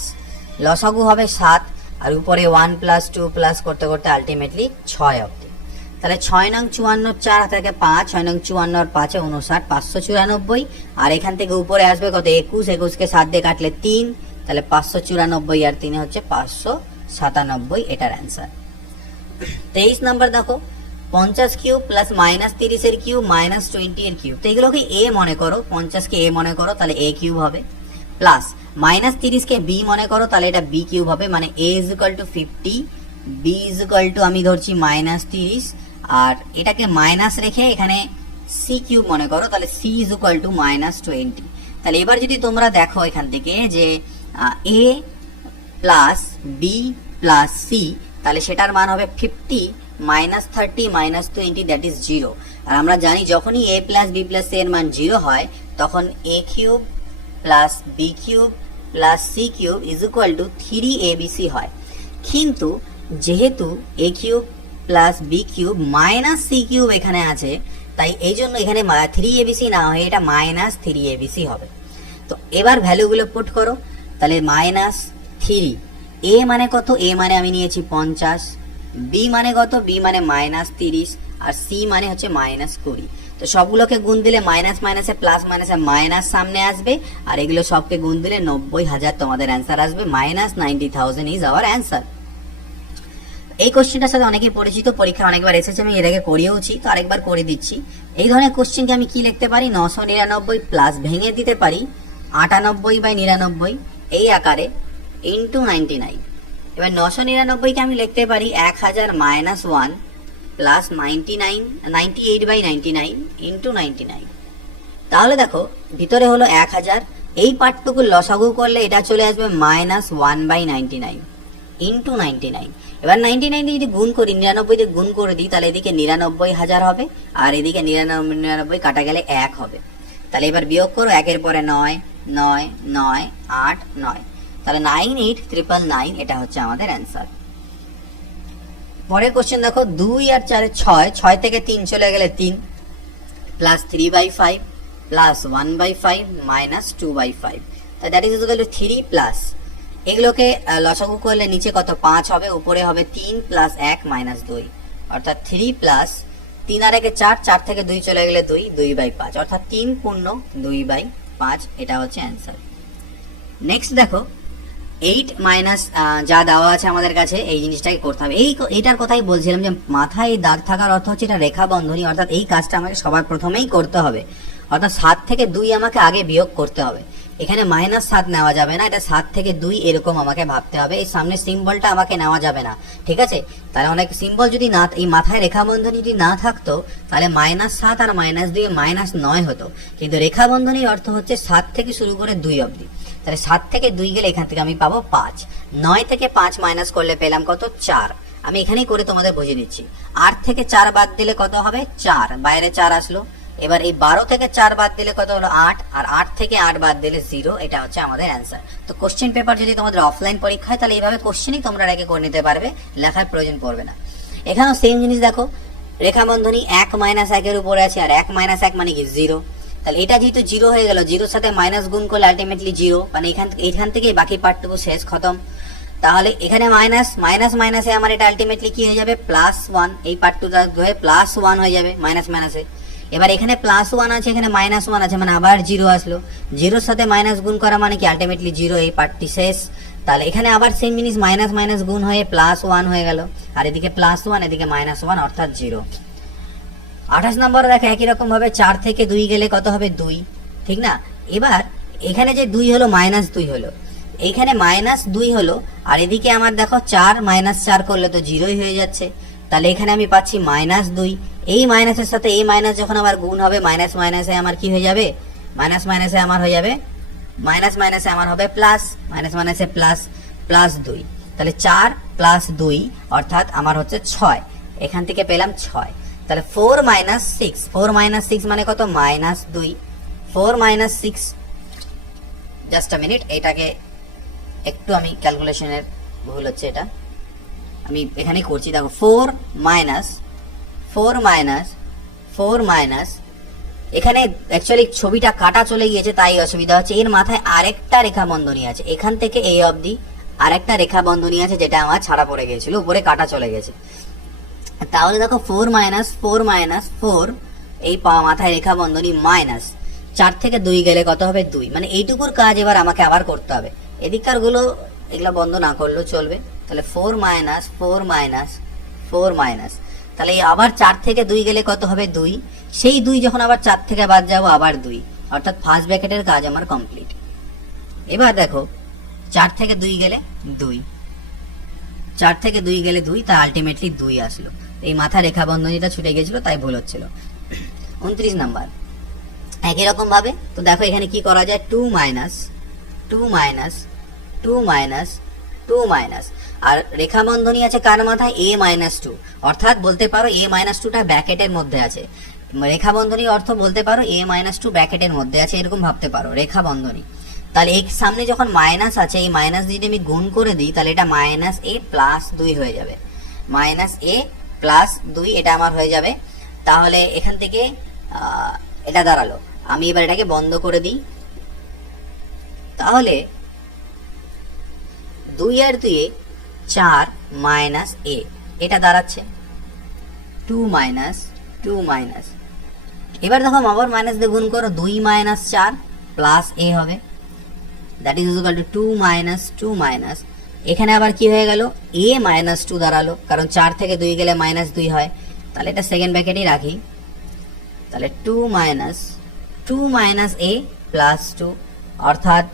লসাগু হবে 7, আর উপরে 1 প্লাস 2 প্লাস করতে করতে আলটিমেটলি 6 অবধি। তাহলে 6 নং 54, 4 থেকে 5, 6 নং 54 আর 5 59, 594, আর এখান থেকে উপরে আসবে কত? 21, 21কে 7 দিয়ে কাটলে 3, তাহলে 594 আর 3 হচ্ছে 597, এটার অ্যান্সার। 23 নাম্বার দেখো 50 কিউব প্লাস মাইনাস 30 এর কিউব মাইনাস 20 এর কিউব, তো এগুলোকে এ মনে করো, 50কে এ মনে করো, তাহলে এ কিউব হবে, প্লাস মাইনাস 30কে বি মনে করো, তাহলে এটা বি কিউব হবে, মানে a is equal to 50, b is equal to আমি ধরছি মাইনাস 30, আর এটাকে মাইনাস রেখে এখানে সি কিউব মনে করো, তাহলে c is equal to minus 20। তাহলে এবার যদি তোমরা দেখো এখান থেকে যে a plus b plus c, তাহলে সেটার মান হবে 50 মাইনাস 30 মাইনাস 20, দ্যাট ইজ 0। আর আমরা জানি যখনই a plus b plus c এর মান 0 হয় তখন a cube plus b cube plus c cube is equal to 3abc হয়। কিন্তু যেহেতু a cube plus b cube minus C cube এখানে আছে, তাই এই জন্য এখানে 3abc না হয়ে এটা মাইনাস 3abc হবে। তো এবার ভ্যালুগুলো পুট করো, তাহলে মাইনাস 3, এ মানে কত? এ মানে আমি নিয়েছি 50, বি মানে কত? বি মানে মাইনাস 30, আর সি মানে হচ্ছে মাইনাস 20। তো সবগুলোকে গুণ দিলে মাইনাস মাইনাসে প্লাস মাইনাসে মাইনাস সামনে আসবে, আর এগুলো সবকে গুণ দিলে 90,000 তোমাদের অ্যান্সার আসবে, মাইনাস 90,000 ইজ আওয়ার অ্যান্সার। এই কোশ্চেনটার সাথে অনেকেই পরিচিত, পরীক্ষা অনেকবার এসেছে, আমি এর আগে করিয়েওছি, তো আরেকবার করে দিচ্ছি। এই ধরনের কোশ্চেনকে আমি কি লিখতে পারি? 999 প্লাস ভেঙে দিতে পারি 98/99 এই আকারে ইন্টু 99। এবার 999কে আমি লিখতে পারি 1000 মাইনাস 1 প্লাস 98/99 ইন্টু 99। তাহলে দেখো ভিতরে হলো 1000, এই পার্টটুকু লসাগু করলে এটা চলে আসবে মাইনাস 1/99 ইন্টু 99। এবার 99 দিয়ে যদি গুণ করি, 99 দিয়ে গুণ করে দিই, তাহলে এদিকে 99,000 হবে, আর এদিকে 99 কাটা গেলে 1 হবে। তাহলে এবার বিয়োগ করো, 1-এর পরে 9 9 9 8 9, তাহলে 98,999, এটা হচ্ছে আমাদের অ্যান্সার। পরের কোশ্চেন দেখো 2 আর 4 6, 6 থেকে 3 চলে গেলে 3 প্লাস 3/5 প্লাস 1/5 মাইনাস 2/5, তাই that is equal two 3 plus এগুলোকে লসাগু করলে নিচে কত? 5 হবে, উপরে হবে 3 প্লাস 1 মাইনাস 2, অর্থাৎ 3 প্লাস 3 আর 1 4, 4 থেকে 2 চলে গেলে 2, 2/5, অর্থাৎ 3 পূর্ণ 2/5, এটা হচ্ছে অ্যান্সার। নেক্সট দেখো 8 মাইনাস যা দেওয়া আছে আমাদের কাছে, এই জিনিসটাকে করতে হবে। এইটার কথাই বলছিলাম যে মাথায় দাগ থাকার অর্থ হচ্ছে এটা রেখা বন্ধনী, অর্থাৎ এই কাজটা আমাকে সবার প্রথমেই করতে হবে, অর্থাৎ 7 থেকে 2 আমাকে আগে বিয়োগ করতে হবে। এখানে -7 নেওয়া যাবে না, এটা 7 থেকে 2 এরকম আমাকে ভাবতে হবে। এই সামনের সিম্বলটা আমাকে নেওয়া যাবে না, ঠিক আছে? তাহলে অনেক সিম্বল যদি না, এই মাথায় রেখা বন্ধনী যদি না থাকতো তাহলে -7 আর -2 -9 হতো, কিন্তু রেখা বন্ধনীর অর্থ হচ্ছে 7 থেকে শুরু করে 2 অবধি। তাহলে 7 থেকে 2 গেলে এখান থেকে আমি পাবো 5, 9 থেকে 5 মাইনাস করলে পেলাম কত? 4। আমি এখানেই করে তোমাদের বুঝিয়ে দিচ্ছি। 8 থেকে 4 বাদ দিলে কত হবে? 4, বাইরে 4 আসলো। এবার এই 12 থেকে 4 বাদ দিলে কত হলো? 8, আর 8 থেকে 8 বাদ দিলে 0। এটা হচ্ছে আমাদের অ্যান্সার। তো কোশ্চেন পেপার যদি তোমাদের অফলাইন পরীক্ষা হয় তাহলে এইভাবে কোশ্চেনই তোমরা রেখে করে নিতে পারবে, লেখার প্রয়োজন পড়বে না। এখানেও সেম জিনিস দেখো, রেখা বন্ধনী 1 -1 এর উপরে আছে, আর 1 - 1 মানে কি? 0। তাহলে এটা যেহেতু 0 হয়ে গেল, 0 সাথে মাইনাস গুণ করলে আলটিমেটলি 0, মানে এখান থেকে বাকি পার্টটুকু শেষ, খতম। তাহলে এখানে মাইনাসে আমার এটা আলটিমেটলি কি হয়ে যাবে? +1। এই পার্টটুটা হয়ে +1 হয়ে যাবে মাইনাসে। এবার এখানে +1 আছে, এখানে -1 আছে, মানে আবার 0 আসলো। 0 সাথে মাইনাস গুণ করা মানে কি? আলটিমেটলি 0, এই পার্টটি শেষ। তাহলে এখানে আবার সেম জিনিস, মাইনাস গুণ হয়ে +1 হয়ে গেল, আর এদিকে +1 এদিকে -1 অর্থাৎ 0। 28 নম্বরে দেখো একই রকম ভাবে 4 থেকে 2 গেলে কত হবে? 2, ঠিক না? এবার এখানে যে 2 হলো, -2 হলো, এইখানে -2 হলো, আর এদিকে আমার দেখো 4 - 4 করলে তো 0ই হয়ে যাচ্ছে। তাহলে এখানে আমি পাচ্ছি -2। এই মাইনাসের সাথে এই মাইনাস যখন আবার গুণ হবে, মাইনাসে আমার কি হয়ে যাবে? মাইনাসে আমার হয়ে যাবে মাইনাসে আমার হবে প্লাস, মাইনাসে +2। তাহলে 4 + 2 অর্থাৎ আমার হচ্ছে 6। এখান থেকে পেলাম 6। তাহলে 4 - 6, 4 - 6 মানে কত? -2। 4 - 6, জাস্ট আ মিনিট, এটাকে একটু আমি ক্যালকুলেশনের ভুল হচ্ছে, এটা আমি এখানে করছি। দেখো 4 মাইনাস এখানে অ্যাকচুয়ালি ছবিটা কাটা চলে গিয়েছে, তাই অসুবিধা হচ্ছে। এর মাথায় আরেকটা রেখা বন্ধনী আছে, এখান থেকে এই অবধি আরেকটা রেখা বন্ধনী আছে, যেটা আমার ছাড়া পড়ে গিয়েছিল, উপরে কাটা চলে গেছে। তাহলে দেখো 4 - 4, এই মাথায় রেখা বন্ধনী মাইনাস 4 থেকে 2 গেলে কত হবে? 2, মানে এইটুকুর কাজ এবার আমাকে আবার করতে হবে। এদিককার গুলো এগুলা বন্ধ না করলেও চলবে। তাহলে 4 মাইনাস, তাহলে আবার 4 থেকে 2 গেলে কত হবে? 2। সেই 2 যখন আবার 4 থেকে বাদ যাবো, আবার 2, অর্থাৎ ফার্স্ট ব্র্যাকেটের কাজ আমার কমপ্লিট। এবার দেখো 4 থেকে 2 গেলে 2, 4 থেকে 2 গেলে 2, তা আলটিমেটলি 2 আসলো। এই মাথা রেখা বন্ধনীটা ছুটে গেছিল, তাই ভুল হচ্ছিল। 29 নাম্বার একই রকম ভাবে, তো দেখো এখানে কি করা যায়? 2 মাইনাস, আর রেখা বন্ধনী আছে কার মাথায়? A-2, অর্থাৎ বলতে পারো A-2টা ব্র্যাকেটের মধ্যে আছে। রেখা বন্ধনীর অর্থ বলতে পারো A-2 ব্র্যাকেটের মধ্যে আছে, এরকম ভাবতে পারো রেখা বন্ধনী। তাহলে এই সামনে যখন মাইনাস আছে, এই মাইনাস যদি আমি গুণ করে দিই তাহলে এটা -A+2 হয়ে যাবে। -A+2 এটা আমার হয়ে যাবে। তাহলে এখান থেকে এটা দাঁড়ালো। আমি এবার এটাকে বন্ধ করে দিই। তাহলে 2 আর 2 4 -A, এটা দাঁড়াচ্ছে 2 মাইনাস। এবার দেখো আবার মাইনাস দিয়ে গুণ করো, 2 - 4 +A হবে, that is equal two 2 minus. এখানে আবার কি হয়ে গেল? A-2 দাঁড়ালো, কারণ 4 থেকে 2 গেলে -2 হয়। তাহলে এটা সেকেন্ড ব্র্যাকেটই রাখি। তাহলে 2 A+2, অর্থাৎ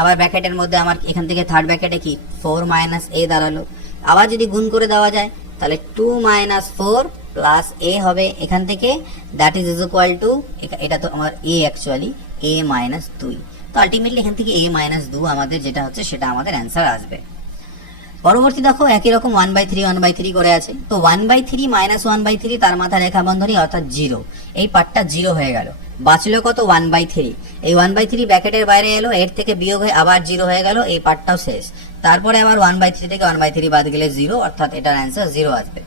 আবার ব্র্যাকেটের মধ্যে আমার এখান থেকে থার্ড ব্র্যাকেটে কি 4 - A দাঁড়ালো। আবার যদি গুণ করে দেওয়া যায় তাহলে 2 - 4 +A হবে এখান থেকে, দ্যাট ইজ ইকুয়াল টু, এটা তো আমার A অ্যাকচুয়ালি A-2। তো আলটিমেটলি এখান থেকে A-2 আমাদের যেটা হচ্ছে সেটা আমাদের অ্যান্সার আসবে। পরবর্তী দেখো একই রকম 1/3 করে আছে। তো 1/3 - 1/3 তার মাথা রেখা বন্ধনী অর্থাৎ 0, এই পার্টটা 0 হয়ে গেল। বাঁচলো কত? 1/3। এই 1/3 ব্র্যাকেটের বাইরে এলো, এর থেকে বিয়োগ হয়ে আবার 0 হয়ে গেল, এই পার্টটাও শেষ। তারপরে আবার 1/3 থেকে 1/3 বাদ গেলে 0, অর্থাৎ এটার অ্যান্সার 0 আসবে।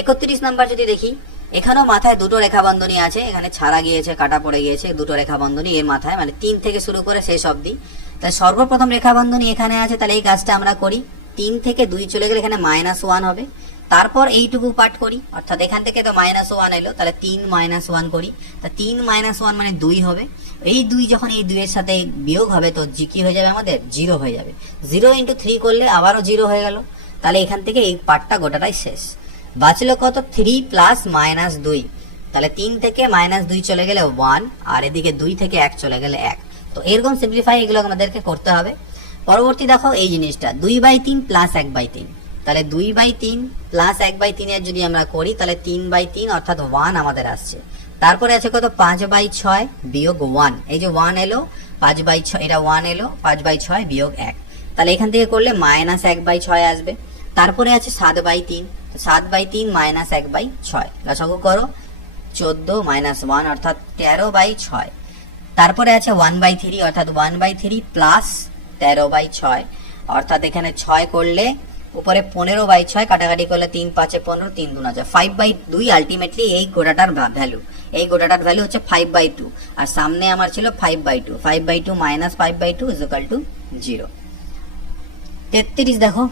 31 নাম্বার যদি দেখি, এখানেও মাথায় দুটো রেখা বন্ধনী আছে, এখানে ছাড়া গিয়েছে, কাটা পড়ে গিয়েছে, দুটো রেখা বন্ধনী এর মাথায়, মানে 3 থেকে শুরু করে শেষ অবধি। তাহলে সর্বপ্রথম রেখা বন্ধনী এখানে আছে, তাহলে এই কাজটা আমরা করি। 3 থেকে 2 চলে গেলে এখানে -1 হবে। তারপর এইটুকু পার্ট করি, অর্থাৎ এখান থেকে তো -1 এলো, তাহলে 3 - 1 করি। তা 3 - 1 মানে 2 হবে। এই 2 যখন এই 2 এর সাথে বিয়োগ হবে তো কি হয়ে যাবে? আমাদের 0 হয়ে যাবে। 0 × 3 করলে আবারও 0 হয়ে গেল। তাহলে এখান থেকে এই পার্টটা গোটাটাই শেষ। বাঁচলো কত? 3 + -2। তাহলে 3 থেকে -2 চলে গেলে 1, আর এদিকে 2 থেকে 1 চলে গেলে 1। তো এরকম সিম্পলিফাই এগুলো আমাদেরকে করতে হবে। পরবর্তী দেখো এই জিনিসটা 2/3 প্লাস 1/3, তাহলে 2/3 প্লাস 1/3 এর যদি আমরা করি তাহলে 3/3 অর্থাৎ 1 আমাদের আসছে। তারপরে আছে কত 5/6 বিয়োগ 1, এই যে 1 এলো 5/6, এটা 1 এলো 5/6 বিয়োগ 1, তাহলে এখান থেকে করলে -1/6 আসবে। তারপরে আছে 7/3, 7/3 -1/6, লসাগু করো 14 - 1 অর্থাৎ 13/6। তারপরে আছে 1/3 অর্থাৎ 1/3 প্লাস 13/6 অর্থাৎ এখানে 6 করলে উপরে 15/6, কাটাকাটি করলে 3 5 15, 3 2 আছে 5/2। আলটিমেটলি এই গোটাটার ভ্যালু, এই গোটাটার ভ্যালু হচ্ছে 5/2, আর সামনে আমার ছিল 5/2, 5/2 - 5/2 = 0। 33 দেখো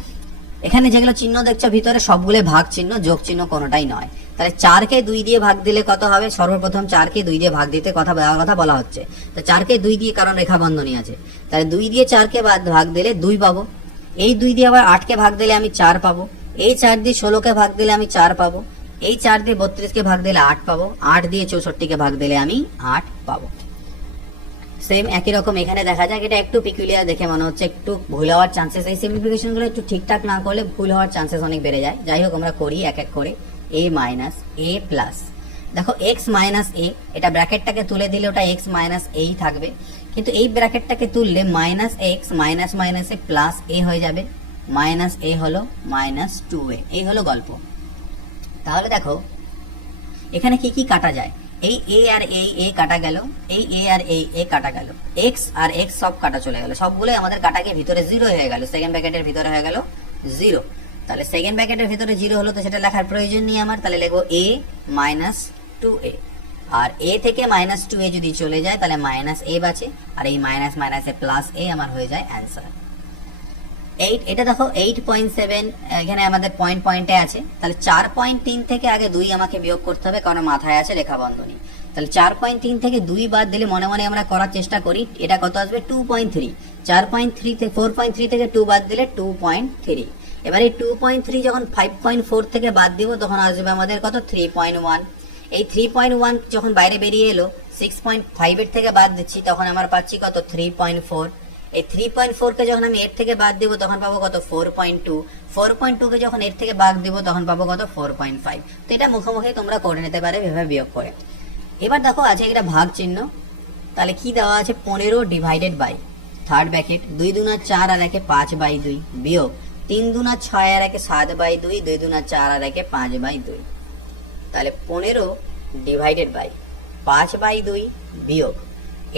এখানে যেগুলো চিহ্ন দেখছো ভিতরে সবগুলো ভাগ চিহ্ন, যোগ চিহ্ন কোনোটাই নয়। তাহলে 4 কে 2 দিয়ে ভাগ দিলে কত হবে? সর্বপ্রথম 4 কে 2 দিয়ে ভাগ দিতে কথা বলা হচ্ছে। তো 4 কে 2 দিয়ে, কারণ রেখা বন্ধনী আছে, তাহলে 2 দিয়ে 4 কে ভাগ দিলে 2 পাবো। এই 2 দিয়ে আবার 8 কে ভাগ দিলে আমি 4 পাবো। এই 4 দিয়ে 16 কে ভাগ দিলে আমি 4 পাবো। এই 4 দিয়ে 32 কে ভাগ দিলে 8 পাবো। 8 দিয়ে 64 কে ভাগ দিলে আমি 8 পাবো। সেম একই রকম এখানে দেখা যাক, এটা একটু পিকুলিয়ার দেখে মনে হচ্ছে, একটু ভুল হওয়ার চান্সেস, এই সিম্পলিফিকেশন গুলো একটু ঠিকঠাক না করলে ভুল হওয়ার চান্সেস অনেক বেড়ে যায়। যাই হোক আমরা করি এক এক করে। a মাইনাস a প্লাস, দেখো x মাইনাস a, এটা ব্র্যাকেটটাকে তুলে দিলে ওটা x মাইনাস a থাকবে, কিন্তু এই ব্র্যাকেটটাকে তুললে মাইনাস x মাইনাস মাইনাসে প্লাস a হয়ে যাবে, মাইনাস a হলো মাইনাস 2a, এই হলো গল্প। তাহলে দেখো এখানে কি কি কাটা যায়, এই a আর a কাটা গেল, এই a আর a কাটা গেল, x আর x সব কাটা চলে গেল, সবগুলোই আমাদের কাটাকে ভিতরে 0 হয়ে গেল, সেকেন্ড ব্র্যাকেটের ভিতরে হয়ে গেল 0। তাহলে সেকেন্ড ব্র্যাকেটের ভিতরে 0 হলো, তো সেটা লেখার প্রয়োজন নেই আমার, তাহলে লিখবো a মাইনাস 2a, আর a থেকে মাইনাস 2a যদি চলে যায় তাহলে মাইনাস a বাঁচে, আর এই মাইনাস মাইনাসে প্লাস a আমার হয়ে যায় অ্যান্সার। 8, এটা দেখো 8.7 এখানে আমাদের পয়েন্টে আছে, তাহলে 4.3 থেকে আগে 2 আমাকে বিয়োগ করতে হবে, কারণ মাথায় আছে রেখা বন্ধনী। তাহলে 4.3 থেকে 2 বাদ দিলে মনে মনে আমরা করার চেষ্টা করি, এটা কত আসবে 2.3, 4.3 থেকে 4.3 থেকে 2 বাদ দিলে 2.3। এবার এই 2.3 যখন 5.4 থেকে বাদ দিব তখন আসবে আমাদের কত 3.1। এই 3.1 যখন বাইরে বেরিয়ে এলো, 6.5 এর থেকে বাদ দিচ্ছি তখন আমার পাচ্ছি কত 3.4। এই 3.4 কে যখন আমি 8 থেকে বাদ দিব তখন পাবো কত 4.2, 4.2 কে যখন 8 থেকে বাদ দিব তখন পাবো কত 4.5। তো এটা মুখোমুখি তোমরা করে নিতে পারে এভাবে বিয়োগ করে। এবার দেখো আছে এটা ভাগ চিহ্ন, তাহলে কি দেওয়া আছে 15 ডিভাইডেড বাই, থার্ড ব্র্যাকেট 2 দুনা 4 আর একে 5/2 বিয়োগ 3 দুনা 6 আর একে 7/2, 2 দুনা 4 আর একে 5/2। তাহলে 15 ডিভাইডেড বাই 5/2 বিয়োগ,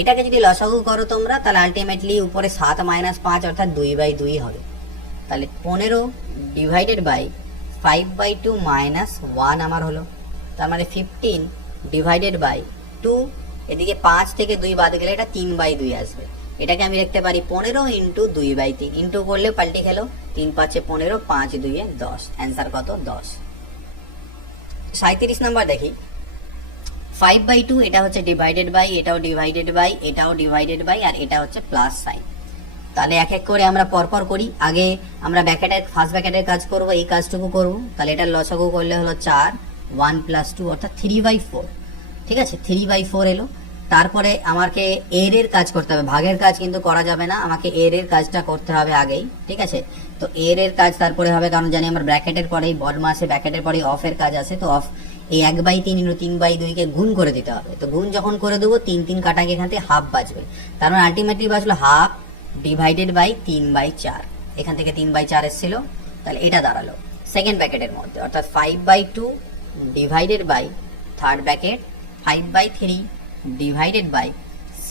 এটাকে যদি লসাগু করো তোমরা তাহলে আলটিমেটলি উপরে 7 মাইনাস 5 অর্থাৎ 2/2 হবে। তাহলে 15 ডিভাইডেড বাই 5/2 মাইনাস 1 আমার হলো, তার মানে 15 ডিভাইডেড বাই 2, এদিকে 5 থেকে 2 বাদ গেলে এটা 3/2 আসবে। এটাকে আমি লিখতে পারি 15 ইন্টু 2/3, ইন্টু করলে পাল্টে খেলো 3 5 15, 5 2 10, অ্যান্সার কত 10। 37 নাম্বার দেখি, 5/2 এটা হচ্ছে ডিভাইডেড বাই, এটাও ডিভাইডেড বাই, এটাও ডিভাইডেড বাই, আর এটা হচ্ছে প্লাস সাইন। তাহলে এক এক করে আমরা পরপর করি। আগে আমরা ব্র্যাকেটের ফার্স্ট ব্র্যাকেটের কাজ করব, এই কাজটুকু করব। তাহলে এটা লসাগু করলে হলো 4, 1 + 2 অর্থাৎ 3/4, ঠিক আছে 3/4 এলো। তারপরে আমাকে এর কাজ করতে হবে, ভাগের কাজ কিন্তু করা যাবে না, আমাকে এর কাজটা করতে হবে আগেই, ঠিক আছে। তো এর কাজ তারপরে হবে, কারণ জানি আমরা ব্র্যাকেটের পরেই বর্ডমা আছে, ব্র্যাকেটের পরেই অফের কাজ আছে, তো অফ এই 1/3 ইন্টু 3/2 কে গুণ করে দিতে হবে। তো গুণ যখন করে দেবো 3 3 কাটাকে এখান থেকে হাফ বাঁচবে, তার মানে আলটিমেটলি বাঁচলো হাফ ডিভাইডেড বাই 3/4, এখান থেকে 3/4 এসেছিল, তাহলে এটা দাঁড়ালো সেকেন্ড ব্র্যাকেটের মধ্যে, অর্থাৎ 5/2 divided by third bracket 5/3 divided by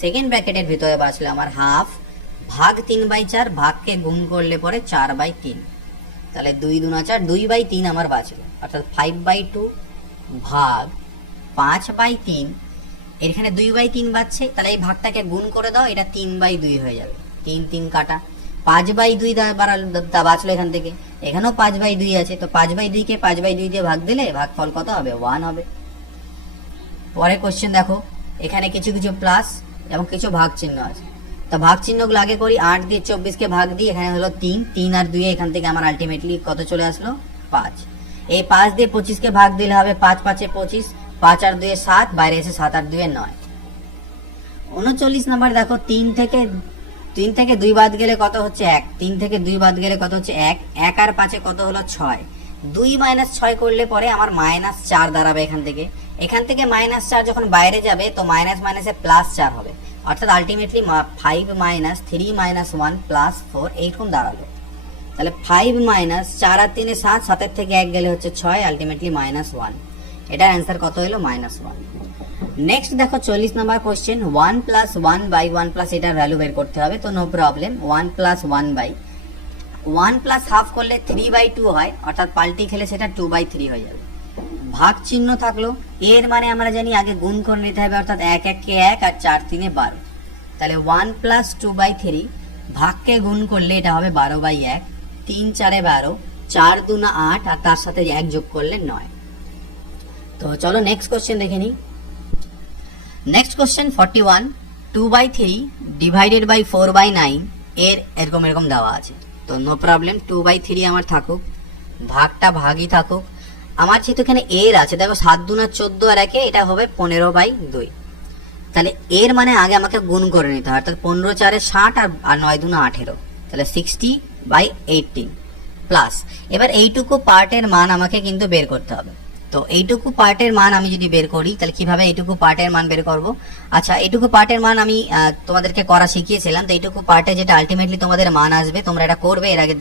second ব্র্যাকেটের ভিতরে বাঁচলো আমার হাফ ভাগ 3/4, ভাগকে গুণ করলে পরে 4/3, তাহলে 2 2 4, 2/3 আমার বাঁচলো, অর্থাৎ 5/2 ভাগ 5/3, এখানে 2/3 বাঁচছে, তাহলে এই ভাগটাকে গুণ করে দাও, এটা 3/2 হয়ে যাবে, 3 3 কাটা 5/2 বাঁচলো এখান থেকে, এখানেও 5/2 আছে, তো 5/2 কে 5/2 দিয়ে ভাগ দিলে ভাগফল কত হবে 1 হবে। পরে কোশ্চেন দেখো, এখানে কিছু কিছু প্লাস এবং কিছু ভাগ চিহ্ন আছে, তো ভাগ চিহ্নগুলো আগে করি। 8 দিয়ে 24 কে ভাগ দিই, এখানে হলো 3, 3 আর 2, এখান থেকে আমার আলটিমেটলি কত চলে আসলো 5। এই 5 দিয়ে 25 কে ভাগ দিলে হবে 5 5 25, 5 আর 2 7, বাইরে এসে 7 আর 2 9। 39 নাম্বার দেখো, 3 থেকে 2 বাদ গেলে কত হচ্ছে 1, 3 থেকে 2 বাদ গেলে কত হচ্ছে 1, 1 আর 5 কত হলো 6, 2 - 6 করলে পরে আমার -4 দাঁড়াবে এখান থেকে -4 যখন বাইরে যাবে তো মাইনাস মাইনাসে +4 হবে, অর্থাৎ আলটিমেটলি 5 - 3 - 1 +4 এইরকম দাঁড়ালো। তাহলে 5 - 4 আর 3 7, 7 থেকে 1 গেলে হচ্ছে 6, আলটিমেটলি -1। এটার অ্যান্সার কত হলো? -1। নেক্সট দেখো 40 নাম্বার কোশ্চেন, 1 + 1/1 + এটার ভ্যালু বের করতে হবে। তো নো প্রবলেম, 1 + 1 + হাফ করলে 3/2 হয়, অর্থাৎ পাল্টি খেলে সেটা 2/3 হয়ে যাবে। ভাগ চিহ্ন থাকলো, এর মানে আমরা জানি আগে গুণ করে নিতে হবে, অর্থাৎ 1 1 কে 1 আর 4 3 12। তাহলে 1 + 2/3 ভাগকে গুণ করলে এটা হবে 12/1, 3 4 12, 4 2 8 আর তার সাথে 1 যোগ করলে 9। তো চলো নেক্সট কোশ্চেন দেখে নিই। নেক্সট কোশ্চেন 41, 2/3 ডিভাইডেড বাই 4/9 এর এরকম দেওয়া আছে। তো নো প্রবলেম, 2/3 আমার থাকুক, ভাগটা ভাগই থাকুক। আমার যেহেতু এখানে এর আছে, দেখো 7 2 14 আর 1 এটা হবে 15/2। তাহলে এর মানে আগে আমাকে গুণ করে নিতে হয়, অর্থাৎ 15 4 60 আর 9 2 18, তাহলে 60/18 প্লাস। এবার এইটুকু পার্টের মান আমাকে কিন্তু বের করতে হবে। তো এইটুকু পার্টের মান আমি যদি বের করি, তাহলে কিভাবে এইটুকু পার্টের মান বের করব? আচ্ছা, এইটুকু পার্টের মান আমি তোমাদেরকে করা শিখিয়েছিলাম। তো এইটুকু পার্টে যেটা আলটিমেটলি তোমাদের মান আসবে, তোমরা এটা করবে। এর আগে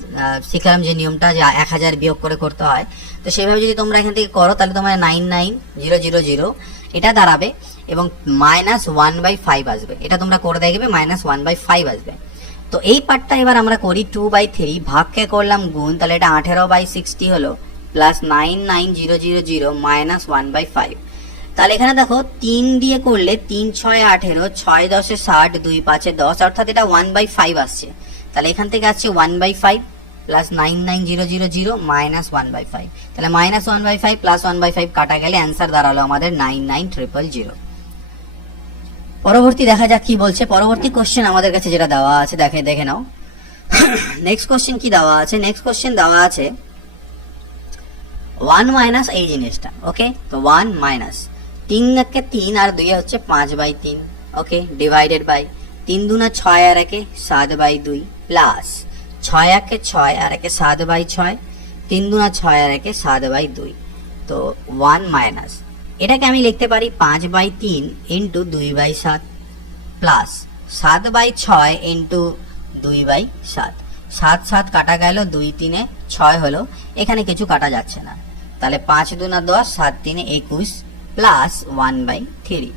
শিখলাম যে নিয়মটা, যে 1000 বিয়োগ করে করতে হয়। তো সেইভাবে যদি তোমরা এখান থেকে করো, তাহলে তোমার 99000 এটা দাঁড়াবে এবং -1/5 আসবে। এটা তোমরা করে দেখবে, -1/5 আসবে। তো এই পার্টটা এবার আমরা করি। 2/3 ভাগকে করলাম গুণ, তাহলে এটা 18/60 হলো, প্লাস 99000 -1/5। তাহলে এখানে দেখো 3 দিয়ে করলে 3 6 18, 6 10 60, 2 5 10, অর্থাৎ এটা 1/5 আসছে। তাহলে এখান থেকে আসছে 1/5 প্লাস 99000 -1/5। তাহলে -1/5 প্লাস 1/5 কাটা গেলে অ্যান্সার দাঁড়ালো আমাদের 99000। পরবর্তী দেখা যাক কি বলছে। পরবর্তী কোশ্চেন আমাদের কাছে যেটা দেওয়া আছে দেখে নাও। নেক্সট কোশ্চেন কি দেওয়া আছে? নেক্সট কোশ্চেন দেওয়া আছে 1 মাইনাস এই জিনিসটা। ওকে, তো 1 মাইনাস 3 কে 3 আর 2 হচ্ছে 5/3। ওকে, ডিভাইডেড বাই 3 2 6 আর 1 7/2 প্লাস 6 1 6 আর 1 7/6, 3 2 6 আর 1 7/2। তো 1 মাইনাস এটাকে আমি লিখতে পারি 5/3 ইন্টু 2/7 প্লাস 7/6 ইন্টু 2/7। 7 7 কাটা গেল, 2 3 6 হলো, এখানে কিছু কাটা যাচ্ছে না। তাহলে 5 2 10, 7 3 21 প্লাস 1/3,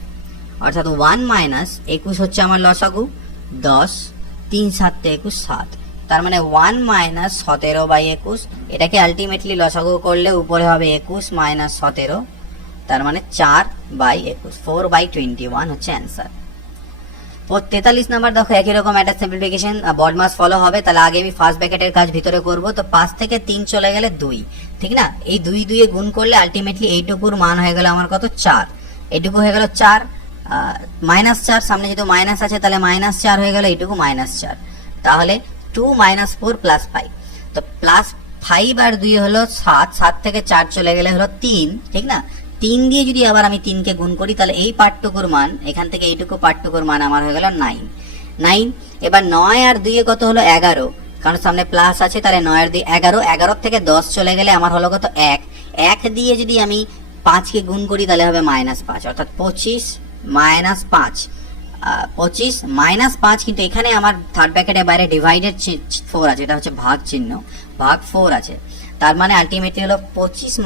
অর্থাৎ 1 মাইনাস 21 হচ্ছে আমার লসাগু 10, 3 7 21 7। তার মানে 1 মাইনাস 17/21, এটাকে আলটিমেটলি লসাগু করলে উপরে হবে 21 মাইনাস 17, তার মানে 4/21, 4/21 হচ্ছে অ্যান্সার। 43 নাম্বার দেখো, একই রকম একটা সিম্পলিফিকেশন বডমাস ফলো হবে। তাহলে আগে আমি ফার্স্ট ব্র্যাকেটের কাজ ভিতরে করব। তো 5 থেকে 3 চলে গেলে 2, ঠিক না? এই 2 2 এ গুণ করলে আলটিমেটলি এইটুকুর মান হয়ে গেল আমার কত? 4। এইটুকু হয়ে গেল 4, -4 সামনে যেহেতু মাইনাস আছে, তাহলে -4 হয়ে গেল, এইটুকু -4। তাহলে 2 - 4 + 5। তো +5 আর 2 হলো 7, 7 থেকে 4 চলে গেলে হলো 3, ঠিক না? 3 দিয়ে যদি আবার আমি 3 কে গুণ করি, তাহলে এই পার্টটুকুর মান, এখান থেকে এইটুকু পার্টটুকুর মান আমার হয়ে গেল 9। এবার 9 আর 2 কত হলো? 11, কারণ সামনে প্লাস আছে, তাহলে 9 আর 2 11, 11 থেকে 10 চলে গেলে আমার হলো কত? 1। 1 দিয়ে যদি আমি 5 কে গুণ করি, তাহলে হবে -5, অর্থাৎ 25 - 5, 25 - 5। কিন্তু এখানে আমার থার্ড ব্র্যাকেটের বাইরে ডিভাইডেড 4 আছে, এটা হচ্ছে ভাগ চিহ্ন, ভাগ 4 আছে। তার মানে আলটিমেটলি হলো 25 -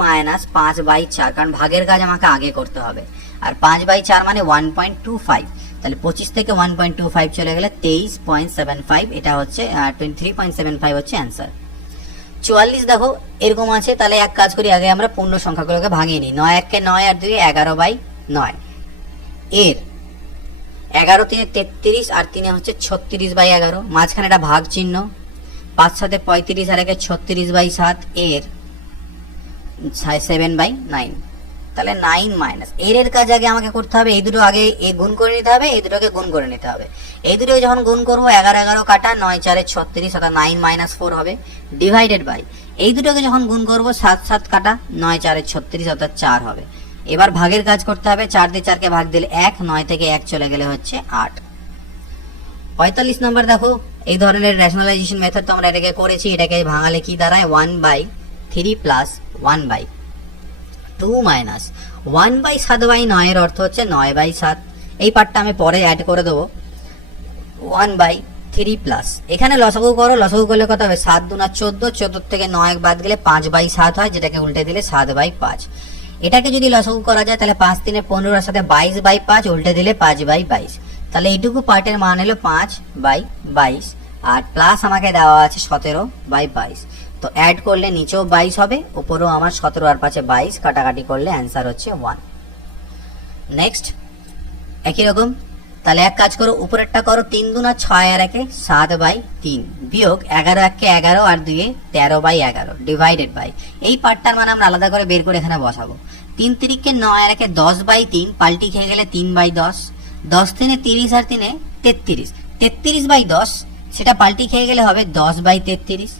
5/4, কারণ ভাগের কাজ আমাকে আগে করতে হবে। আর 5/4 মানে 1.25, তাহলে 25 থেকে 1.25 চলে গেলে 23.75, এটা হচ্ছে 23.75 হচ্ছে অ্যান্সার। 44 দেখো এরকম আছে। তাহলে এক কাজ করি, আগে আমরা পূর্ণ সংখ্যাগুলোকে ভাঙিয়ে নিই। 9 1 9 আর 2 11/9, এর 11 3 33 আর 3 হচ্ছে 36/11, মাঝখানে এটা ভাগ চিহ্ন, 5 7 35 আর 1 36/7, এর 7/9। তাহলে 9 মাইনাস এর কাজ আগে আমাকে করতে হবে, এই দুটো আগে গুণ করে নিতে হবে, এই দুটোকে গুণ করে নিতে হবে। এই দুটোকে যখন গুণ করবো 11 11 কাটা 9 4 36, অর্থাৎ 9 - 4 হবে, ডিভাইডেড বাই এই দুটোকে যখন গুণ করবো 7 7 কাটা 9 4 36, অর্থাৎ 4 হবে। এবার ভাগের কাজ করতে হবে, 4 দিয়ে 4 কে ভাগ দিলে 1, 9 থেকে 1 চলে গেলে হচ্ছে 8। 45 নম্বর দেখো, এই ধরনের রেশনালাইজেশন মেথড তো আমরা এটাকে করেছি, এটাকে ভাঙালে কি দাঁড়ায় 1/3 প্লাস 1/2 মাইনাস 1/7/9 এর অর্থ হচ্ছে 9/7। এই পার্টটা আমি পরে অ্যাড করে দেবো। 1/3 প্লাস এখানে লসাগু করো, লসাগু করলে কত হবে 7 দুনা 14, 14 থেকে 9 বাদ গেলে 5/7 হয়, যেটাকে উল্টে দিলে 7/5। এটাকে যদি লসাগু করা যায় তাহলে 5 3 15 এর সাথে 22/5 উল্টে দিলে 5/22। তাহলে এইটুকু পার্টের মান হলো 5/22 আর প্লাস আমাকে দেওয়া আছে 17/22। তো অ্যাড করলে নিচেও 22 হবে, উপরেও আমার 17 আর 5 22, কাটাকাটি করলে অ্যান্সার হচ্ছে 1। নেক্সট একই রকম, তাহলে এক কাজ করো, উপরেরটা করো 3 দুনা 6 আর 1 7/3 বিয়োগ 11 1 11 আর 2 13/11 ডিভাইডেড বাই, এই পার্টটার মান আমরা আলাদা করে বের করে এখানে বসাবো। 3 3 9 আর 1 10/3 পাল্টি খেয়ে গেলে 3/10, 10 3 30 আর 3 33, 33/10 সেটা পাল্টি খেয়ে গেলে হবে 10/33,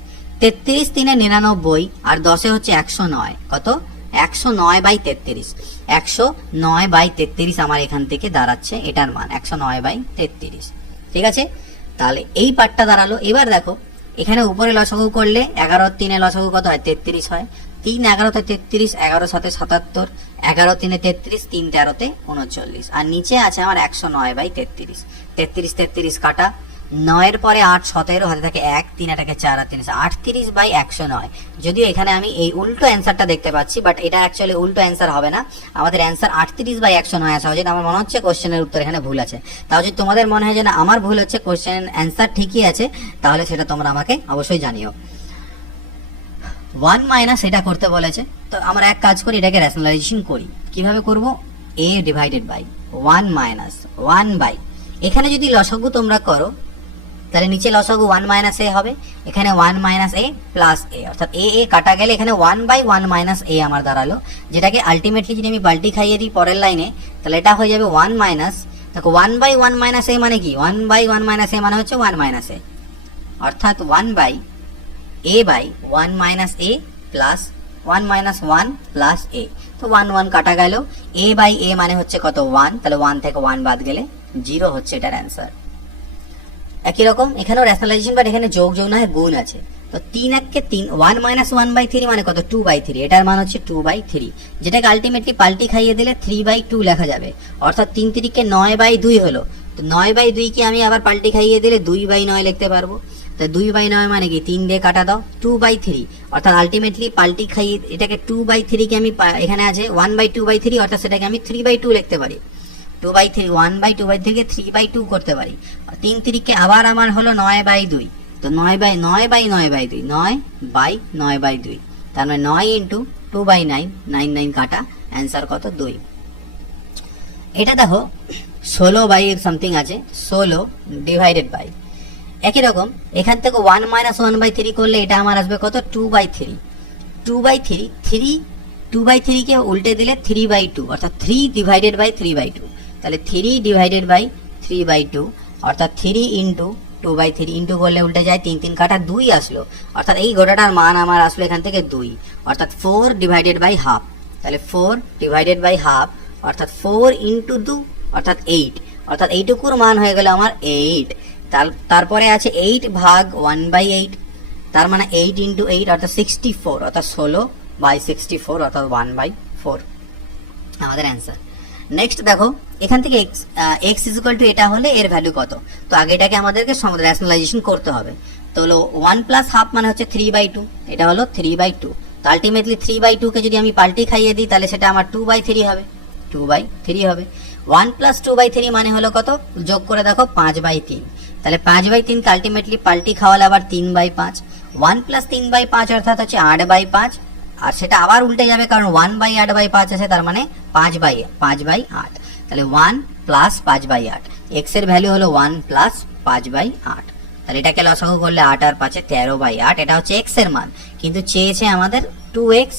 33 3 99 আর 10 হচ্ছে 109, কত 109/33, 109/33 আমার এখান থেকে দাঁড়াচ্ছে এটার মান 109/33। ঠিক আছে, তাহলে এই পার্টটা দাঁড়ালো। এবার দেখো এখানে উপরে লসাগু করলে 11 3 লসাগু কত হয় 33 হয়, 3 11 তে 33, 11 7 77, 11 3 33, 3 13 তে 39 আর নিচে আছে আমার 109/33, 33 33 কাটা, 9 এর পরে 8 17 হাতে থাকে 1, 3 8 4 আর 3 38/109। যদিও এখানে আমি এই উল্টো অ্যান্সারটা দেখতে পাচ্ছি, বাট এটা অ্যাকচুয়ালি উল্টো অ্যান্সার হবে না, আমাদের অ্যান্সার 38/109 আসা উচিত। আমার মনে হচ্ছে কোশ্চেনের উত্তর এখানে ভুল আছে। তাও যদি তোমাদের মনে হয় যে না আমার ভুল হচ্ছে, কোশ্চেনের অ্যান্সার ঠিকই আছে, তাহলে সেটা তোমরা আমাকে অবশ্যই জানিও। 1 মাইনাস এটা করতে বলেছে, তো আমরা এক কাজ করি, এটাকে রেশনালাইজেশন করি। কিভাবে করব, a divided by 1 minus 1 by, এখানে যদি লসাগু তোমরা করো তাহলে নিচে লসাগু 1 মাইনাস এ হবে, এখানে 1 মাইনাস এ প্লাস এ, অর্থাৎ এ এ কাটা গেলে এখানে 1/1 মাইনাস এ আমার দাঁড়ালো, যেটাকে আলটিমেটলি যদি আমি পাল্টি খাইয়ে দিই পরের লাইনে তাহলে এটা হয়ে যাবে 1 মাইনাস, দেখো 1/1 মাইনাস এ মানে কি, 1/1 মাইনাস এ মানে হচ্ছে 1 মাইনাস এ, অর্থাৎ 1/1 মাইনাস এ প্লাস 1 মাইনাস 1 প্লাস এ। তো 1 1 কাটা গেল, এ বাই এ মানে হচ্ছে কত 1, তাহলে 1 থেকে 1 বাদ গেলে 0 হচ্ছে এটার অ্যান্সার। একই রকম এখানেও রেশনালাইজেশন, বাট এখানে যোগ যোগ না গুণ আছে। তো 3 1 কে 3, 1 মাইনাস 1/3 মানে কত 2/3, এটার মান হচ্ছে 2/3, যেটাকে আলটিমেটলি পাল্টি খাইয়ে দিলে 3/2 লেখা যাবে, অর্থাৎ 3 3 কে 9/2 হলো। তো 9/2 কে আমি আবার পাল্টি খাইয়ে দিলে 2/9 লিখতে পারবো। তো 2/9 মানে কি 3 দিয়ে কাটা দাও 2/3, অর্থাৎ আলটিমেটলি পাল্টি খাইয়ে এটাকে 2/3 কে আমি এখানে আছে 1/2/3, অর্থাৎ সেটাকে আমি 3/2 লিখতে পারি। 2/3 1/2/3 কে 3/2 করতে পারি। 3 3 কে আবার আমার হলো 9/2, তো 9/9/9/2 9/9/2, তার মানে 9 ইন্টু 2/9 9 9 কাটা, অ্যান্সার কত 2। এটা দেখো 16 সামথিং আছে, 16 ডিভাইডেড বাই, একই রকম এখান থেকে 1 মাইনাস 1/3 করলে এটা আমার আসবে কত 2/3, 2/3 কে উল্টে দিলে 3/2, অর্থাৎ 3 ডিভাইডেড বাই 3/2, তাহলে 3 ডিভাইডেড বাই 3/2, অর্থাৎ 3 ইন্টু 2/3 ইন্টু করলে উল্টে যায় 3 3 কাটা 2 আসলো, অর্থাৎ এই গোটাটার মান আমার আসলো এখান থেকে 2, অর্থাৎ 4 ডিভাইডেড বাই হাফ, তাহলে 4 ডিভাইডেড বাই হাফ অর্থাৎ 4 ইন্টু 2 অর্থাৎ 8, অর্থাৎ এইটুকুর মান হয়ে গেল আমার 8। তারপরে আছে 8 ভাগ 1/8, তার মানে 8 ইন্টু 8 অর্থাৎ 64, অর্থাৎ 16/64 অর্থাৎ 1/4 আমাদের অ্যান্সার। নেক্সট দেখো এখান থেকে x ইকুয়াল টু এটা হলে এর ভ্যালু কত, তো আগে এটাকে আমাদেরকে রেশনালাইজেশন করতে হবে। তো হলো 1 প্লাস হাফ মানে হচ্ছে 3/2, এটা হলো 3/2, তো আলটিমেটলি 3/2 কে যদি আমি পাল্টি খাইয়ে দিই তাহলে সেটা আমার 2/3 হবে, 2/3 হবে। 1 প্লাস 2/3 মানে হলো কত, যোগ করে দেখো 5/3, তাহলে 5/3 কে আলটিমেটলি পাল্টি খাওয়ালে আবার 3/5, 1 প্লাস 3/5 অর্থাৎ হচ্ছে 8/5, আর সেটা আবার উল্টে যাবে কারণ 1/8/5 আছে, তার মানে 5/8, তাহলে 1 প্লাস 5/8, x এর ভ্যালু হলো 1 প্লাস 5/8, তাহলে এটাকে লসাগু করলে 8 আর 5 13/8, এটা হচ্ছে x এর মান, কিন্তু চেয়েছে আমাদের 2x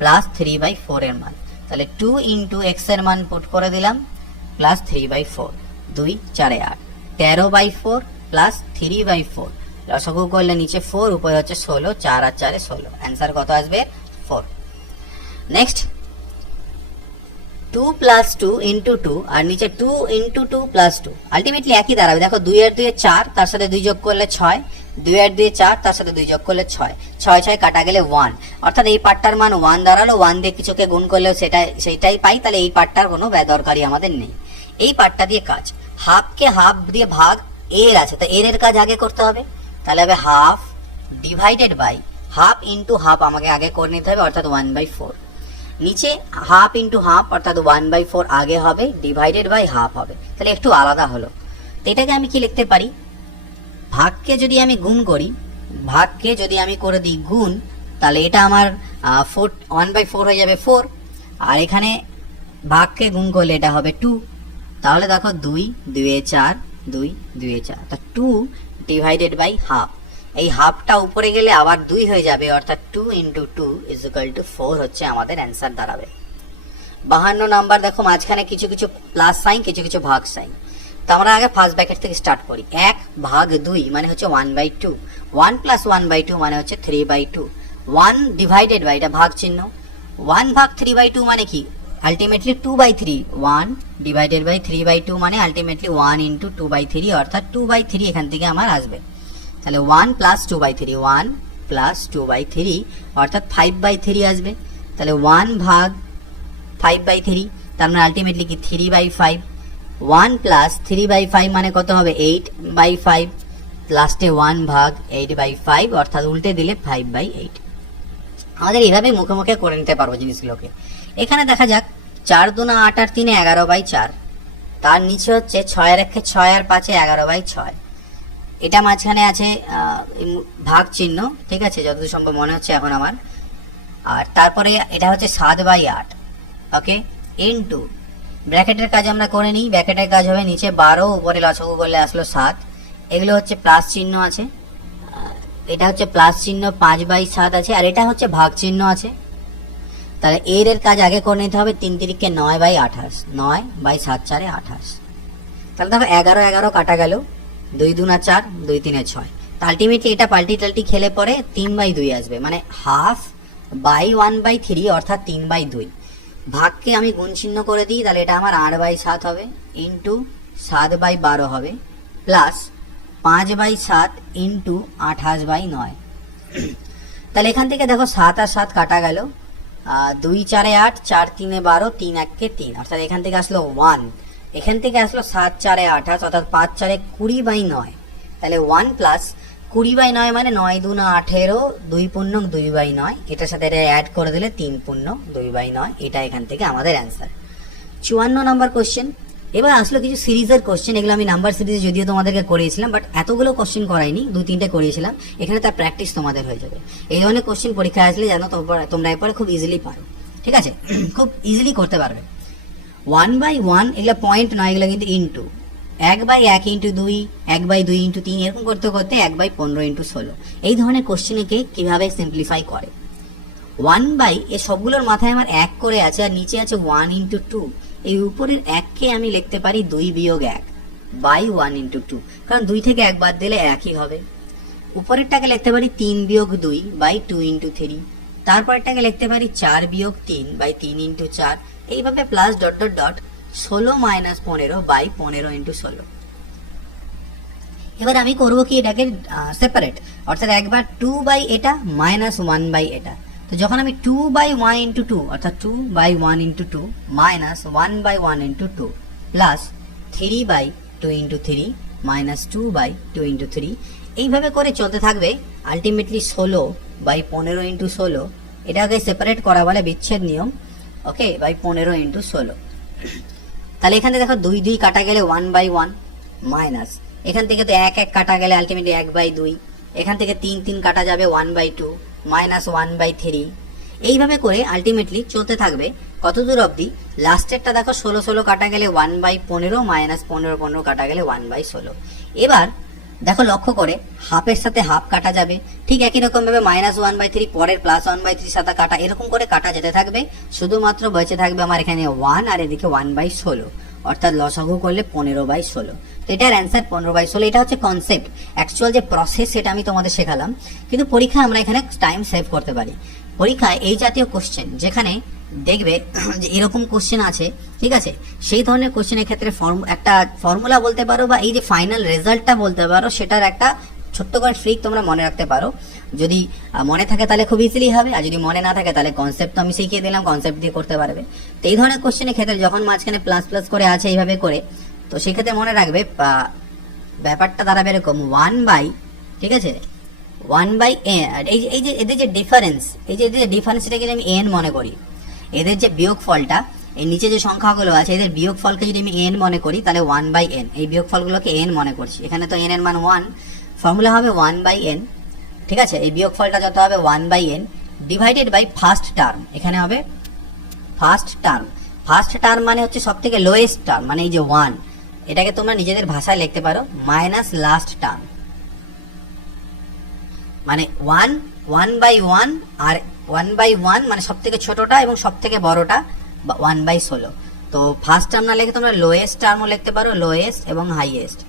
প্লাস 3/4 এর মান, তাহলে 2 ইন্টু x এর মান পুট করে দিলাম প্লাস 3/4, 2 4 8, 13/4 প্লাস 3/4, লসাগু করলে নিচে 4 উপরে হচ্ছে 16, 4 আর 4 16, অ্যান্সার কত আসবে 4। নেক্সট 2 প্লাস 2 ইন্টু 2 আর নিচে 2 ইন্টু 2 প্লাস 2 আলটিমেটলি একই দাঁড়াবে। দেখো 2 এর 2 4, তার সাথে 2 যোগ করলে 6, 2 এর 2 4, তার সাথে 2 যোগ করলে 6, 6 6 কাটা গেলে 1, অর্থাৎ এই পার্টটার মান 1 দাঁড়ালো। 1 দিয়ে কিছুকে গুণ করলেও সেটাই পাই, তাহলে এই পার্টটার কোনো দরকারই আমাদের নেই। এই পার্টটা দিয়ে কাজ, হাফকে হাফ দিয়ে ভাগ এর আছে, তো এর কাজ আগে করতে হবে, তাহলে হবে half divided by half into half আমাকে আগে করে নিতে হবে, অর্থাৎ 1/4। নিচে হাফ ইন্টু হাফ অর্থাৎ 1/4 আগে হবে, ডিভাইডেড বাই হাফ হবে, তাহলে একটু আলাদা হলো। তো এটাকে আমি কি লিখতে পারি, ভাগকে যদি আমি গুণ করি, ভাগকে যদি আমি করে দিই গুণ, তাহলে এটা আমার 1/4 হয়ে যাবে 4, আর এখানে ভাগকে গুণ করলে এটা হবে 2, তাহলে দেখো 2 2 এ 4, 2 2 এ 4, তা 2 ডিভাইডেড বাই হাফ, এই হাফটা উপরে গেলে আবার 2 হয়ে যাবে, অর্থাৎ 2 ইন্টু 2 ইজ ইকুয়াল টু 4 হচ্ছে আমাদের অ্যান্সার দাঁড়াবে। 52 নাম্বার, দেখো মাঝখানে কিছু কিছু প্লাস সাইন, কিছু কিছু ভাগ সাইন। তো আমরা আগে ফার্স্ট ব্র্যাকেট থেকে স্টার্ট করি। 1 ভাগ 2 মানে হচ্ছে 1/2, 1 প্লাস 1/2 মানে হচ্ছে 3/2, 1 ডিভাইডেড বাই, এটা ভাগ চিহ্ন, 1 ভাগ 3/2 মানে কি, আলটিমেটলি 2/3, 1 ডিভাইডেড বাই 3/2 মানে আলটিমেটলি 1 ইন্টু 2/3, অর্থাৎ 2/3 এখান থেকে আমার আসবে। তাহলে 1 প্লাস 2/3, 1 প্লাস 2/3 অর্থাৎ 5/3 আসবে। তাহলে 1 ভাগ 5/3, তার মানে আলটিমেটলি কি 3/5, 1 প্লাস 3/5 মানে কত হবে 8/5, লাস্টে 1 ভাগ 8/5 অর্থাৎ উল্টে দিলে 5/8। আমাদের এইভাবে মুখে মুখে করে নিতে পারবো জিনিসগুলোকে। এখানে দেখা যাক 4 2 8 আর 3 11/4, তার নিচে হচ্ছে 6 এর 1 6 আর 5 11/6, এটা মাঝখানে আছে ভাগ চিহ্ন, ঠিক আছে, যতদূর সম্ভব মনে হচ্ছে এখন আমার। আর তারপরে এটা হচ্ছে 7/8, ওকে, ইনটু ব্র্যাকেটের কাজ আমরা করে নিই। ব্র্যাকেটের কাজ হবে নিচে 12, উপরে লসাগু করলে আসলো 7, এগুলো হচ্ছে প্লাস চিহ্ন আছে, এটা হচ্ছে প্লাস চিহ্ন 5/7 আছে, আর এটা হচ্ছে ভাগ চিহ্ন আছে। তাহলে এর কাজ আগে করে নিতে হবে, 3 3 9/28, 9/7 4 28। তাহলে দেখো 11 11 কাটা গেল, 2 2 4, 2 3 6, আলটিমেটলি এটা পাল্টি টাল্টি খেলে পরে 3/2 আসবে, মানে হাফ বাই 1/3 অর্থাৎ 3/2। ভাগকে আমি গুণ চিহ্ন করে দিই, তাহলে এটা আমার 8/7 হবে, ইন্টু 7/12 হবে, প্লাস 5/7 ইন্টু 28/9। তাহলে এখান থেকে দেখো 7 আর 7 কাটা গেল, 2 4 8, 4 3 12, 3 1 3, অর্থাৎ এখান থেকে আসলো 1, এখান থেকে আসলো 7 4 28, অর্থাৎ 5 4 20/9, তাহলে 1 প্লাস 20/9 মানে 9 2 18, 2 পূর্ণ 2/9, এটার সাথে এটা অ্যাড করে দিলে 3 পূর্ণ 2/9, এটা এখান থেকে আমাদের অ্যান্সার। 54 নম্বর কোশ্চেন। এবার আসলো কিছু সিরিজের কোশ্চেন, এগুলো আমি নাম্বার সিরিজে যদিও তোমাদেরকে করিয়েছিলাম, বাট এতগুলো কোশ্চেন করাইনি, 2-3টে করিয়েছিলাম, এখানে তার প্র্যাকটিস তোমাদের হয়ে যাবে। এই ধরনের কোশ্চেন পরীক্ষায় আসলে যেন তোমরা এরপরে খুব ইজিলি পারো, ঠিক আছে, খুব ইজিলি করতে পারবে। 1/1 এগুলো পয়েন্ট নয়, এগুলো কিন্তু ইন্টু 1/1 ইন্টু 2, 1/2 ইন্টু 3, এরকম করতে করতে 1/15 ইন্টু 16, এই ধরনের কোশ্চেনকে কিভাবে সিম্পলিফাই করে। 1 এই সবগুলোর মাথায় আমার 1 করে আছে, আর নিচে আছে 1 ইন্টু 2, এই উপরের 1কে আমি লিখতে পারি 2 বিয়োগ 1 বাই 1 ইন্টু 2, কারণ 2 থেকে 1 বাদ দিলে 1ই হবে। উপরেরটাকে লিখতে পারি 3 বিয়োগ 2 বাই 2 ইন্টু 3, তারপরটাকে লিখতে পারি 4 বিয়োগ 3 বাই 3 ইন্টু 4, এইভাবে plus dot dot dot 16 minus 15 by 15 into 16। এবার আমি করবো কি, এটাকে সেপারেট, অর্থাৎ একবার 2 বাই এটা মাইনাস 1 বাই এটা। তো যখন আমি 2/1 ইন্টু 2 অর্থাৎ 2/1 into 2 minus 1/1 into 2 plus 3/2 into 3 minus 2/2 into 3, এইভাবে করে চলতে থাকবে। আলটিমেটলি 16/15 ইন্টু 16, এটাকে সেপারেট করা বলে বিচ্ছেদ নিয়ম, ওকে, বাই 15 ইন্টু 16। তাহলে এখান থেকে দেখো 2 2 কাটা গেলে 1/1 মাইনাস, এখান থেকে তো 1 1 কাটা গেলে আলটিমেটলি 1/2, এখান থেকে 3 3 কাটা যাবে 1/2 মাইনাস 1/3, এইভাবে করে আলটিমেটলি চলতে থাকবে কত দূর অবধি, লাস্টেরটা দেখো 16 16 কাটা গেলে 1/15 মাইনাস 15 15 কাটা গেলে 1/16। এবার দেখো লক্ষ্য করে হাফের সাথে হাফ কাটা যাবে, ঠিক একই রকম ভাবে মাইনাস 1/3 পরের প্লাস 1/3 সাথে কাটা, এরকম করে কাটা যেতে থাকবে, শুধুমাত্র বেঁচে থাকবে আমার এখানে 1 আর এদিকে 1/16, অর্থাৎ লসাগু করলে 15/16। তো এটার অ্যান্সার 15/16। এটা হচ্ছে কনসেপ্ট, অ্যাকচুয়াল যে প্রসেস সেটা আমি তোমাদের শেখালাম, কিন্তু পরীক্ষায় আমরা এখানে টাইম সেভ করতে পারি। পরীক্ষায় এই জাতীয় কোশ্চেন যেখানে দেখবে যে এরকম কোশ্চেন আছে, ঠিক আছে, সেই ধরনের কোশ্চেনের ক্ষেত্রে একটা ফর্মুলা বলতে পারো বা এই যে ফাইনাল রেজাল্টটা বলতে পারো, সেটার একটা ছোট্ট করে ট্রিক তোমরা মনে রাখতে পারো। যদি মনে থাকে তাহলে খুব ইজিলি হবে, আর যদি মনে না থাকে তাহলে কনসেপ্ট তো আমি শিখিয়ে দিলাম, কনসেপ্ট দিয়ে করতে পারবে। তো এই ধরনের কোশ্চেনের ক্ষেত্রে যখন মাঝখানে প্লাস প্লাস করে আছে এইভাবে করে, তো সেক্ষেত্রে মনে রাখবে ব্যাপারটা দাঁড়াবে এরকম 1 বাই, ঠিক আছে, 1 বাই এই যে এদের যে ডিফারেন্স, এই যে এদের যে ডিফারেন্সটাকে যদি আমি এন মনে করি, এদের যে বিয়োগফলটা, এই নিচে যে সংখ্যাগুলো আছে এদের বিয়োগফলকে যদি আমি এন মনে করি, তাহলে 1/n, এই বিয়োগফলগুলোকে এন মনে করছি। এখানে তো এন এর মান 1, ফর্মুলা হবে 1/n, ঠিক আছে। এই বিয়োগফলটা যত হবে 1/n divided by first term, এখানে হবে ফার্স্ট টার্ম। ফার্স্ট টার্ম মানে হচ্ছে সব থেকে লোয়েস্ট টার্ম, মানে এই যে 1, এটাকে তোমরা নিজেদের ভাষায় লিখতে পারো মাইনাস লাস্ট টার্ম, মানে 1/1 আর 1/1 মানে সব থেকে ছোটটা এবং সব থেকে বড়টা 1/16। তো ফার্স্ট টার্ম না লিখে তোমরা লোয়েস্ট টার্মও লিখতে পারো, লোয়েস্ট এবং হাইয়েস্ট।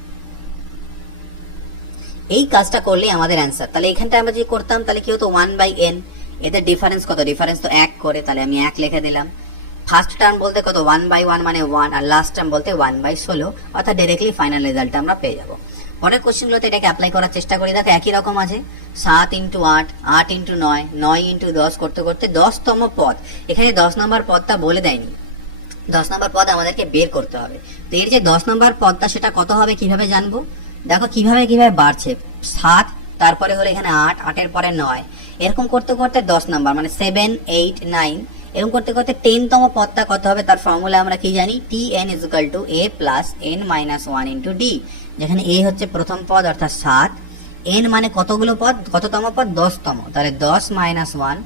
এই কাজটা করলেই আমাদের অ্যান্সার। তাহলে এখানটা আমরা যে করতাম তাহলে কি হতো, 1/n, এদের ডিফারেন্স কত, ডিফারেন্স তো 1 করে, তাহলে আমি 1 লিখে দিলাম। ফার্স্ট টার্ম বলতে কত, 1/1 মানে 1, আর লাস্ট টার্ম বলতে 1/16, অর্থাৎ ডাইরেক্টলি ফাইনাল রেজাল্টটা আমরা পেয়ে যাবো। পরের কোশ্চেনগুলোতে এটাকে অ্যাপ্লাই করার চেষ্টা করি। দেখো একই রকম আছে, 7 × 8, 8 × 9, 9 × 10 করতে করতে 10তম পদ, এখানে 10 নম্বর পদটা বলে দেয়নি, 10 নম্বর পদ আমাদেরকে বের করতে হবে। তো এর যে 10 নম্বর পদটা সেটা কত হবে কিভাবে জানবো, দেখো কিভাবে বাড়ছে, 7, তারপরে হলো এখানে 8, 8 এর পরে 9, এরকম করতে করতে 10 নাম্বার মানে 7, 8, 9, এরকম করতে করতে 10তম পদটা কত হবে, তার ফর্মুলা আমরা কি জানি, Tn = a + n - 1 × d, যেখানে a হচ্ছে প্রথম পদ অর্থাৎ 7, n মানে কতগুলো পদ, কততম পদ, 10তম, তাহলে 10 - 1,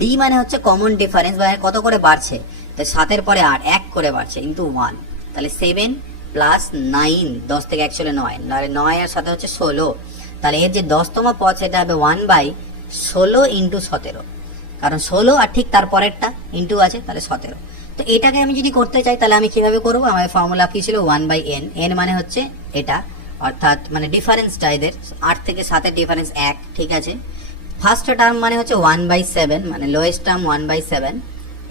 d মানে হচ্ছে কমন ডিফারেন্স বা কত করে বাড়ছে, তাই 7 এর পরে 8, 1 করে বাড়ছে ইনটু 1, তাহলে 7 + 9, 10 থেকে 1 চলে 9, তাহলে 9 এর সাথে হচ্ছে 16, তাহলে এর যে 10তম পদ সেটা হবে 1/16 × 17, কারণ 16 আর ঠিক তার পরেরটা ইনটু আছে, তাহলে 17। তো এটাকে আমি যদি করতে চাই তাহলে আমি কিভাবে করবো, আমার ফর্মুলা কি ছিল, 1/n, n মানে হচ্ছে এটা, অর্থাৎ মানে ডিফারেন্সটা এদের 8 থেকে 7 এর ডিফারেন্স 1, ঠিক আছে। ফার্স্ট টার্ম মানে হচ্ছে 1/7, মানে লোয়েস্ট টার্ম 1/7,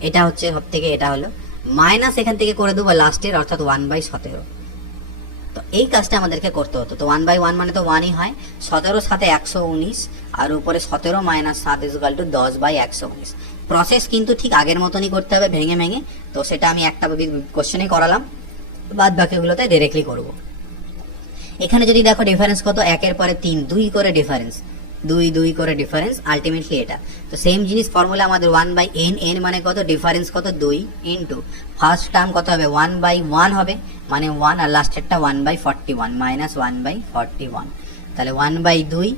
এটা হচ্ছে সব থেকে, এটা হলো মাইনাস এখান থেকে করে দেবো লাস্টের, অর্থাৎ 1/17। তো এই কাজটা আমাদেরকে করতে হতো। তো 1/1 মানে তো 1ই হয়, 17 সাথে 119, আর উপরে 17 - 7 = 10/119। প্রসেস কিন্তু ঠিক আগের মতনই করতে হবে, ভেঙে ভেঙে। তো সেটা আমি একটা কোশ্চেনে করালাম, বাদ বাকিগুলোতে ডাইরেক্টলি করব। এখানে যদি দেখো ডিফারেন্স কত, 1 এর পরে 3, 2 করে ডিফারেন্স, 2 করে ডিফারেন্স, আলটিমেটলি এটা। তো সেম জিনিস ফর্মুলা আমাদের 1/n, n মানে কত, ডিফারেন্স কত 2, ইনটু ফার্স্ট টার্ম কত হবে 1/1 হবে, মানে 1, আর লাস্টেরটা 1/41 মাইনাস 1/41, তাহলে 1/2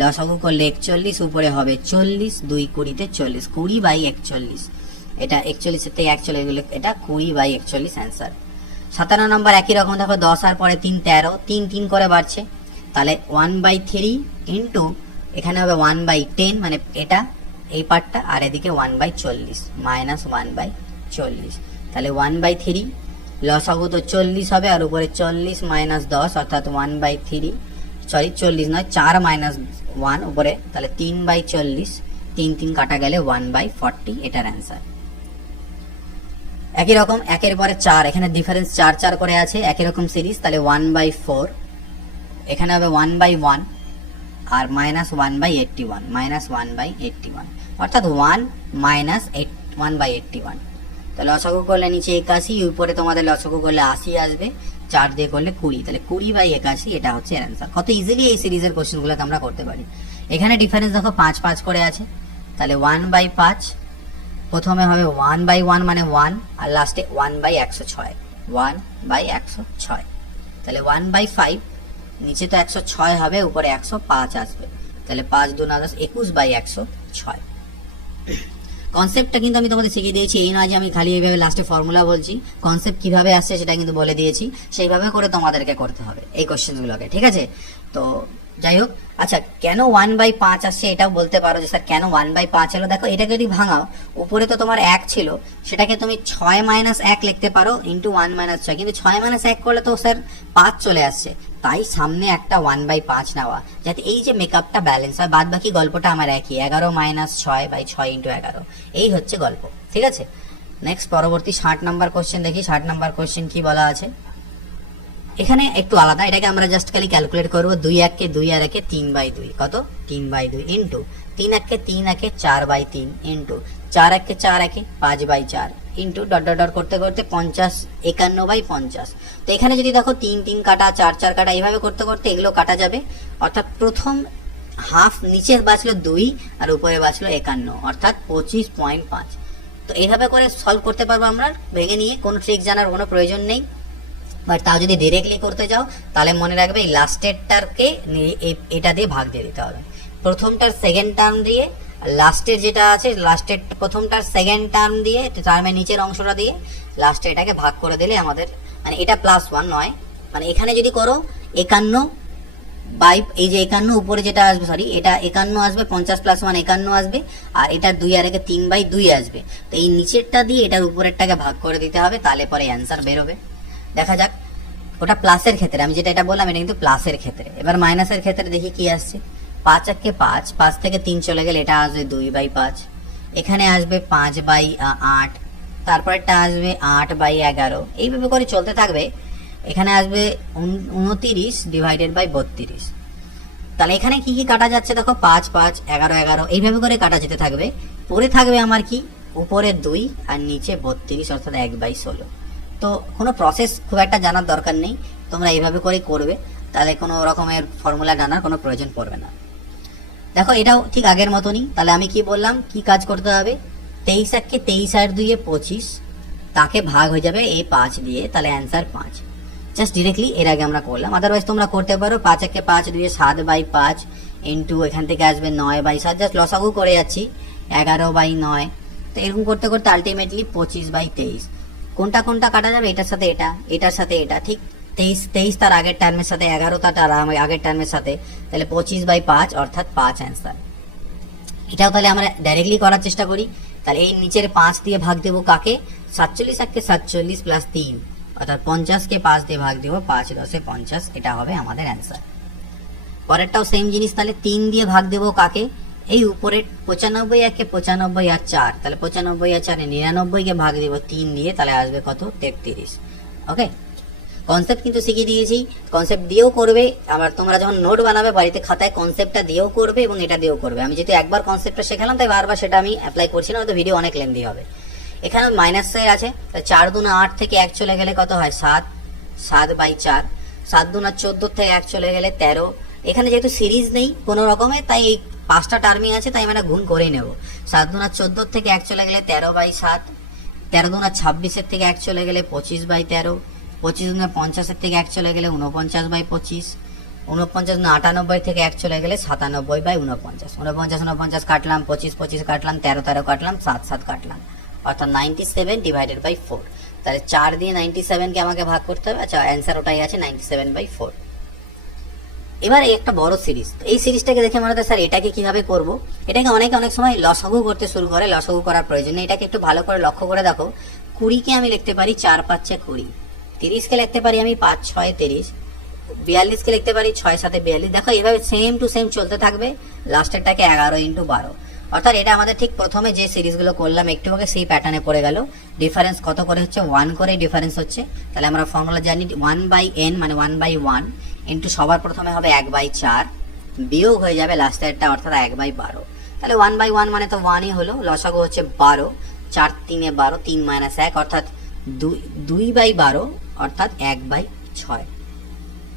লসাগু করলে 41, উপরে হবে 40, 2 20 40, 20/41, এটা 41 থেকে 1 চলে গেলে এটা 20/41 অ্যান্সার। 57 নম্বর একই রকম, দেখো 10 আর পরে 3, 13, 3 করে বাড়ছে, তাহলে 1/3 ইন্টু এখানে হবে 1/10, মানে এটা এই পার্টটা, আর এদিকে 1/40 মাইনাস 1/40, তাহলে 1/3 লসাগু তো 40 হবে, আর উপরে 40 - 10 অর্থাৎ 1/3, সরি 40 নয়, 4 - 1 উপরে, তাহলে 3/40, 3 কাটা গেলে 1/40, এটার অ্যান্সার। একই রকম 1 এর পরে 4, এখানে ডিফারেন্স 4 করে আছে, একই রকম সিরিজ, তাহলে 1/4, এখানে হবে 1/1, আর মাইনাস 1/81, মাইনাস 1/81, অর্থাৎ 1 - 1/81। তো লসাগু করলে নিচে 81, উপরে তোমাদের লসাগু করলে 80 আসবে, 4 দিয়ে করলে 20, তাহলে 20/81, এটা হচ্ছে অ্যান্সার। কত ইজিলি এই সিরিজের কোশ্চেনগুলোকে আমরা করতে পারি। এখানে ডিফারেন্স দেখো 5 করে আছে, তাহলে 1/5, প্রথমে হবে 1/1 মানে 1, আর লাস্টে 1/106, 1/106, তাহলে 1/5, নিচে তো 106 হবে, উপরে 105 আসবে, তাহলে 5 2 9 10, 21/106। কনসেপ্টটা কিন্তু আমি তোমাদের শিখিয়ে দিয়েছি, এই নয় যে আমি খালি এইভাবে লাস্টে ফর্মুলা বলছি, কনসেপ্ট কিভাবে আসছে সেটা কিন্তু বলে দিয়েছি, সেইভাবে করে তোমাদেরকে করতে হবে এই কোশ্চেনগুলোকে, ঠিক আছে। তো যাই হোক, আচ্ছা কেন 1/5 আসছে এটাও বলতে পারো যে স্যার কেন 1/5 এলো। দেখো এটাকে যদি ভাঙাও, উপরে তো তোমার 1 ছিল, সেটাকে তুমি 6 - 1 লিখতে পারো ইন্টু 1 - 6, কিন্তু 6 - 1 করলে তো স্যার 5 চলে আসছে, তাই সামনে একটা 1/5 নেওয়া, যাতে এই যে মেকআপটা ব্যালেন্স হয়। বাদ বাকি গল্পটা আমার একই, 11 - 6/6 × 11, এই হচ্ছে গল্প, ঠিক আছে। নেক্সট পরবর্তী 60 নাম্বার কোশ্চেন দেখি। 60 নাম্বার কোশ্চেন কি বলা আছে, এখানে একটু আলাদা, এটাকে আমরা জাস্ট খালি ক্যালকুলেট করবো। 2 1 2 আর 1 3/2, কত 3/2 into 3 1 3 1 4/3 into 4 1 4 1 5/4 into dot dot dot করতে করতে 50 51/50। তো এখানে যদি দেখো 3 3 কাটা 4 4 কাটা এইভাবে করতে করতে এগুলো কাটা যাবে, অর্থাৎ প্রথম হাফ নিচে বাঁচলো 2 আর উপরে বাঁচলো 51, অর্থাৎ 25.5। তো এইভাবে করে সলভ করতে পারবো আমরা ভেঙে নিয়ে, কোনো ট্রিক জানার কোনো প্রয়োজন নেই। বাট তা যদি ডিরেক্টলি করতে যাও তাহলে মনে রাখবে এই লাস্টেরটাকে এটা দিয়ে ভাগ দিয়ে দিতে হবে, প্রথমটার সেকেন্ড টার্ম দিয়ে, লাস্টের যেটা আছে লাস্টের প্রথমটার সেকেন্ড টার্ম দিয়ে, টার্মের নিচের অংশটা দিয়ে লাস্টে এটাকে ভাগ করে দিলে আমাদের, মানে এটা +1 নয়, মানে এখানে যদি করো 51 বাই, এই যে 51 উপরে যেটা আসবে, সরি এটা 51 আসবে, 50 + 1 51 আসবে, আর এটা 2 আর 1 3/2 আসবে। তো এই নিচেরটা দিয়ে এটার উপরেরটাকে ভাগ করে দিতে হবে, তাহলে পরে অ্যান্সার বেরোবে। দেখা যাক, ওটা প্লাসের ক্ষেত্রে, আমি যেটা এটা বললাম এটা কিন্তু প্লাসের ক্ষেত্রে। এবার মাইনাসের ক্ষেত্রে দেখি কি আসছে। 5 1 5, 5 থেকে 3 চলে গেলে এটা আসবে 2/5, এখানে আসবে 5/8, তারপরেরটা আসবে 8/11, এইভাবে করে চলতে থাকবে। এখানে আসবে 29 / 32। তাহলে এখানে কি কি কাটা যাচ্ছে দেখো, 5 5 11 11 এইভাবে করে কাটা যেতে থাকবে। পরে থাকবে আমার কি, উপরে 2 আর নিচে 32, অর্থাৎ 1/16। তো কোনো প্রসেস খুব একটা জানার দরকার নেই, তোমরা এইভাবে করে করবে, তাহলে কোনো রকমের ফর্মুলা জানার কোনো প্রয়োজন পড়বে না। দেখো এটাও ঠিক আগের মতনই। তাহলে আমি কি বললাম, কি কাজ করতে হবে, 23 1 23 আর 2 25, তাকে ভাগ হয়ে যাবে এই 5 দিয়ে, তাহলে অ্যান্সার 5। জাস্ট ডিরেক্টলি এর আগে আমরা করলাম, আদারওয়াইজ তোমরা করতে পারো 5 1 5 2 7/5 ইন্টু এখান থেকে আসবে 9/7, জাস্ট লসাগু করে যাচ্ছি 11/9। তো এরকম করতে করতে আলটিমেটলি 25/23। কোনটা কোনটা কাটা যাবে, এটার সাথে এটা, এটার সাথে এটা, ঠিক 23 তার আগের টার্মের সাথে, 11 তার আগের টার্মের সাথে, তাহলে 25/5 অর্থাৎ 5 অ্যান্সার। এটাও তাহলে আমরা ডাইরেক্টলি করার চেষ্টা করি। তাহলে এই নিচের 5 দিয়ে ভাগ দেবো কাকে, 47 1 47 + 3, অর্থাৎ 50 কে 5 দিয়ে ভাগ দেবো, 5 10 50, এটা হবে আমাদের অ্যান্সার। পরেরটাও সেম জিনিস, তাহলে 3 দিয়ে ভাগ দেবো কাকে, এই উপরে 95 1 95 আর 4, তাহলে 95 আর 4 99 কে ভাগ দেবো 3 দিয়ে, তাহলে আসবে কত 33। ওকে, কনসেপ্ট কিন্তু শিখিয়ে দিয়েছি, কনসেপ্ট দিয়েও করবে। আবার তোমরা যখন নোট বানাবে বাড়িতে খাতায় কনসেপ্টটা দিয়েও করবে এবং এটা দিয়েও করবে। আমি যেহেতু একবার কনসেপ্টটা শেখালাম তাই বারবার সেটা আমি অ্যাপ্লাই করছি না, তো ভিডিও অনেক লেন্দি হবে। এখানে মাইনাসের আছে, 4 2 8 থেকে 1 চলে গেলে কত হয় 7, 7/4, 7 2 14 থেকে 1 চলে গেলে 13। এখানে যেহেতু সিরিজ নেই কোনো রকমের, তাই এই 5টা টার্মই আছে, তাই আমরা গুণ করেই নেব। 7 2 14 থেকে 1 চলে গেলে 13/7, 13 2 26 থেকে 1 চলে গেলে 25/13, 25 2 50 থেকে 1 চলে গেলে 49/25, 49 98 থেকে 1 চলে গেলে 97/49, 49 49 কাটলাম, 25 25 কাটলাম, 13 13 কাটলাম, 7 7 কাটলাম, অর্থাৎ 97/4। তাহলে 4 দিয়ে 97 কে আমাকে ভাগ করতে হবে। আচ্ছা, অ্যান্সার ওটাই আছে 97/4। এবার এই একটা বড় সিরিজ, এই সিরিজটাকে দেখে মনে হচ্ছে স্যার এটাকে কিভাবে করব। এটাকে অনেক সময় লসাগু করতে শুরু করে, লসাগু করার প্রয়োজন নেই। এটাকে একটু ভালো করে লক্ষ্য করে দেখো, 20 কে আমি লিখতে পারি 4 5 20, 30 কে লিখতে পারি আমি 5 6 30, 42 কে লিখতে পারি 6 7 42। দেখো এইভাবে সেম টু সেম চলতে থাকবে, লাস্টেরটাকে 11 × 12। অর্থাৎ এটা আমাদের ঠিক প্রথমে যে সিরিজগুলো করলাম একটু আগে সেই প্যাটার্নে পড়ে গেল। ডিফারেন্স কত করে হচ্ছে, 1 করে ডিফারেন্স হচ্ছে। তাহলে আমরা ফর্মুলা জানি 1/n মানে 1/1 ইন্টু সবার প্রথমে হবে 1/4, বিয়োগ হয়ে যাবে লাস্টেরটা অর্থাৎ 1/12। তাহলে 1/1 মানে তো 1ই হলো, লসাগু হচ্ছে 12, 4 3 12, 3 - 1 অর্থাৎ 2/12 অর্থাৎ 1/6।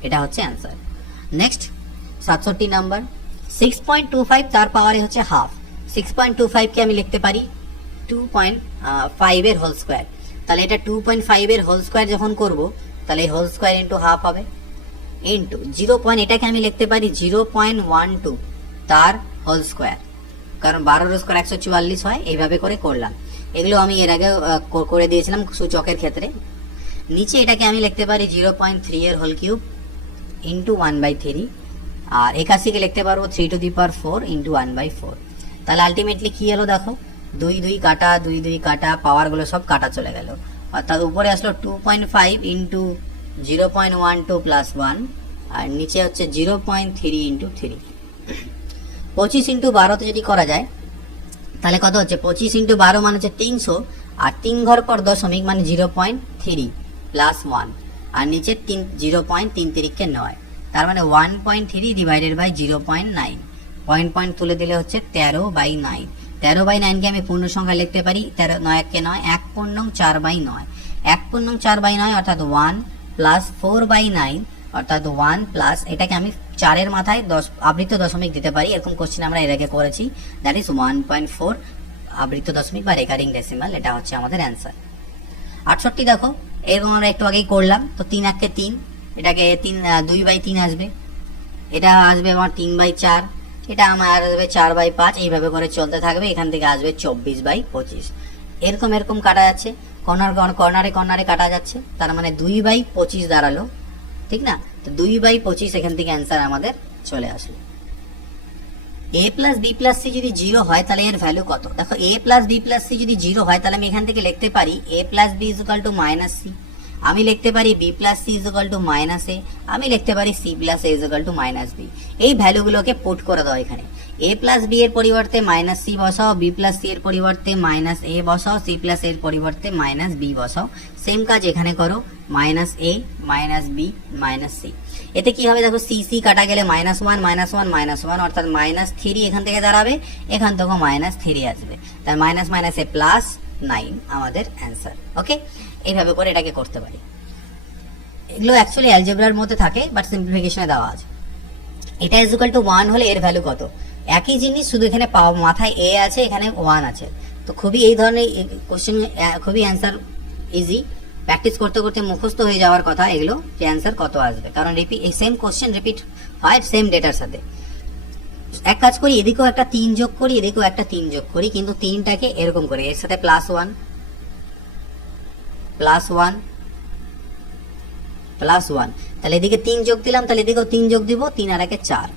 এটা হচ্ছে অ্যান্সার। নেক্সট 67 নাম্বার, 6.25 তার পাওয়ারে হচ্ছে হাফ। 6.25 কে আমি লিখতে পারি 2.5 এর হোল স্কোয়ার। তাহলে এটা 2.5 এর হোল স্কোয়ার যখন করব, তাহলে হোল স্কোয়ার ইন্টু হাফ হবে, ইন্টু 0. এটাকে আমি লিখতে পারি 0.12 তার হোল স্কোয়ার, কারণ 12 স্কোয়ার 144 হয়। এইভাবে করে করলাম, এগুলো আমি এর আগে করে দিয়েছিলাম সূচকের ক্ষেত্রে। নিচে এটাকে আমি লিখতে পারি 0.3 এর হোল কিউব ইন্টু 1/3, আর 81 কে লিখতে পারবো 3⁴ ইন্টু 1/4। তাহলে আলটিমেটলি কি হলো দেখো, 2 2 কাটা, 2 2 কাটা, পাওয়ারগুলো সব কাটা চলে গেল, অর্থাৎ উপরে আসলো 2.5 ইন্টু 0.12 + 1, আর নিচে হচ্ছে 0.3 ইন্টু 3। 25 × 12 যদি করা যায় তাহলে কত হচ্ছে, 25 × 12 মানে হচ্ছে 300, আর 3 ঘর পর দশমিক মানে 0.3 প্লাস 1, আর নিচে 0.33 9, তার মানে 1.3 ডিভাইডেড বাই 0.9, পয়েন্ট তুলে দিলে হচ্ছে 13/9। 13/9 কে আমি পূর্ণ সংখ্যা লিখতে পারি 13 9 কে 9, 1 পূর্ণং 4/9, 1 পূর্ণং 4/9 অর্থাৎ 1 প্লাস 4/9 অর্থাৎ 1 প্লাস, এটাকে আমি 4 এর মাথায় আবৃত দশমিক দিতে পারি, এরকম কোশ্চেন আমরা এর আগে করেছি, দ্যাট ইজ 1.4 আবৃত দশমিক বা রেকারিং ডেসিমাল, এটা হচ্ছে আমাদের অ্যান্সার। 68 দেখো, এরকম আমরা একটু আগেই করলাম, তো 3 1 কে 3, এটাকে 2/3 আসবে, এটা আসবে আমার 3/4, এটা আমার আসবে 4/5, এইভাবে করে চলতে থাকবে, এখান থেকে আসবে 24/25। এরকম কাটা যাচ্ছে, কর্নারে কাটা যাচ্ছে, তার মানে 2/25 দাঁড়ালো, ঠিক না? তো 2/25 এখান থেকে অ্যান্সার আমাদের চলে আসলো। a plus b plus c যদি 0 হয় তাহলে এর ভ্যালু কত? দেখো a plus b plus c যদি 0 হয় তাহলে আমি এখান থেকে লিখতে পারি a plus b is equal to minus c, আমি লিখতে পারি b plus c is equal to minus a, আমি লিখতে পারি c plus a is equal to minus b. এই ভ্যালুগুলোকে পুট করে দাও এখানে, a প্লাস বি এর পরিবর্তে মাইনাস সি বসাও, বি প্লাস সি এর পরিবর্তে মাইনাস এ বসাও, সি প্লাস এর পরিবর্তে মাইনাস বি বসাও, সেম কাজ এখানে করো, মাইনাস এ মাইনাস বি মাইনাস সি। এতে কি হবে দেখো, সি সি কাটা গেলে -1 -1 অর্থাৎ -3 এখান থেকে দাঁড়াবে, এখান থেকে -3 আসবে, তাই মাইনাস মাইনাস এ প্লাস 9 আমাদের অ্যান্সার। ওকে, এইভাবে করে এটাকে করতে পারি। এগুলো অ্যাকচুয়ালি অ্যালজেব্রার মধ্যে থাকে, বাট সিম্পলিফিকেশনে দেওয়া আছে। এটা ইজ ইকুয়াল টু 1 হলে এর ভ্যালু কত? একই জিনিস, শুধু এখানে মাথায় এ আছে, এখানে 1 আছে, তো খুবই এই ধরনের কোশ্চেন খুবই অ্যান্সার ইজি, প্র্যাকটিস করতে করতে মুখস্থ হয়ে যাওয়ার কথা এগুলো, যে অ্যান্সার কত আসবে, কারণ এই সেম কোশ্চেন রিপিট হয় সেম ডেটার সাথে। এক কাজ করি, এদিকেও একটা 3 যোগ করি, এদিকেও একটা 3 যোগ করি, কিন্তু 3টাকে এরকম করে এর সাথে +1 +1 +1, তাহলে এদিকে 3 যোগ দিলাম, তাহলে এদিকেও 3 যোগ দিব, 3 আর 1 4।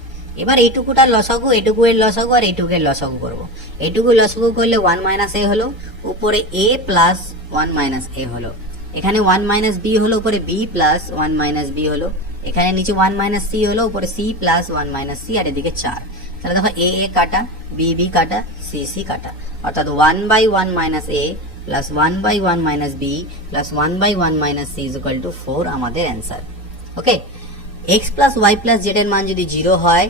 এবার এইটুকুটার লসাগু, এটুকু এর লসাগু আর এইটুকুর লসাগু করব। এইটুকু লসাগু করলে 1 মাইনাস এ হলো, উপরে a প্লাস 1 মাইনাস এ হলো, এখানে 1 মাইনাস বি হলো, উপরে b প্লাস 1 মাইনাস বি হলো, এখানে নিচে 1 মাইনাস সি হলো, উপরে c প্লাস 1 মাইনাস সি, আর এদিকে 4। তাহলে দেখো a a কাটা, b b কাটা, c c কাটা, অর্থাৎ 1/1 minus a plus 1/1 minus b plus 1/1 minus c is equal to 4 আমাদের answer. Okay, x plus y plus z এর মান যদি 0 হয়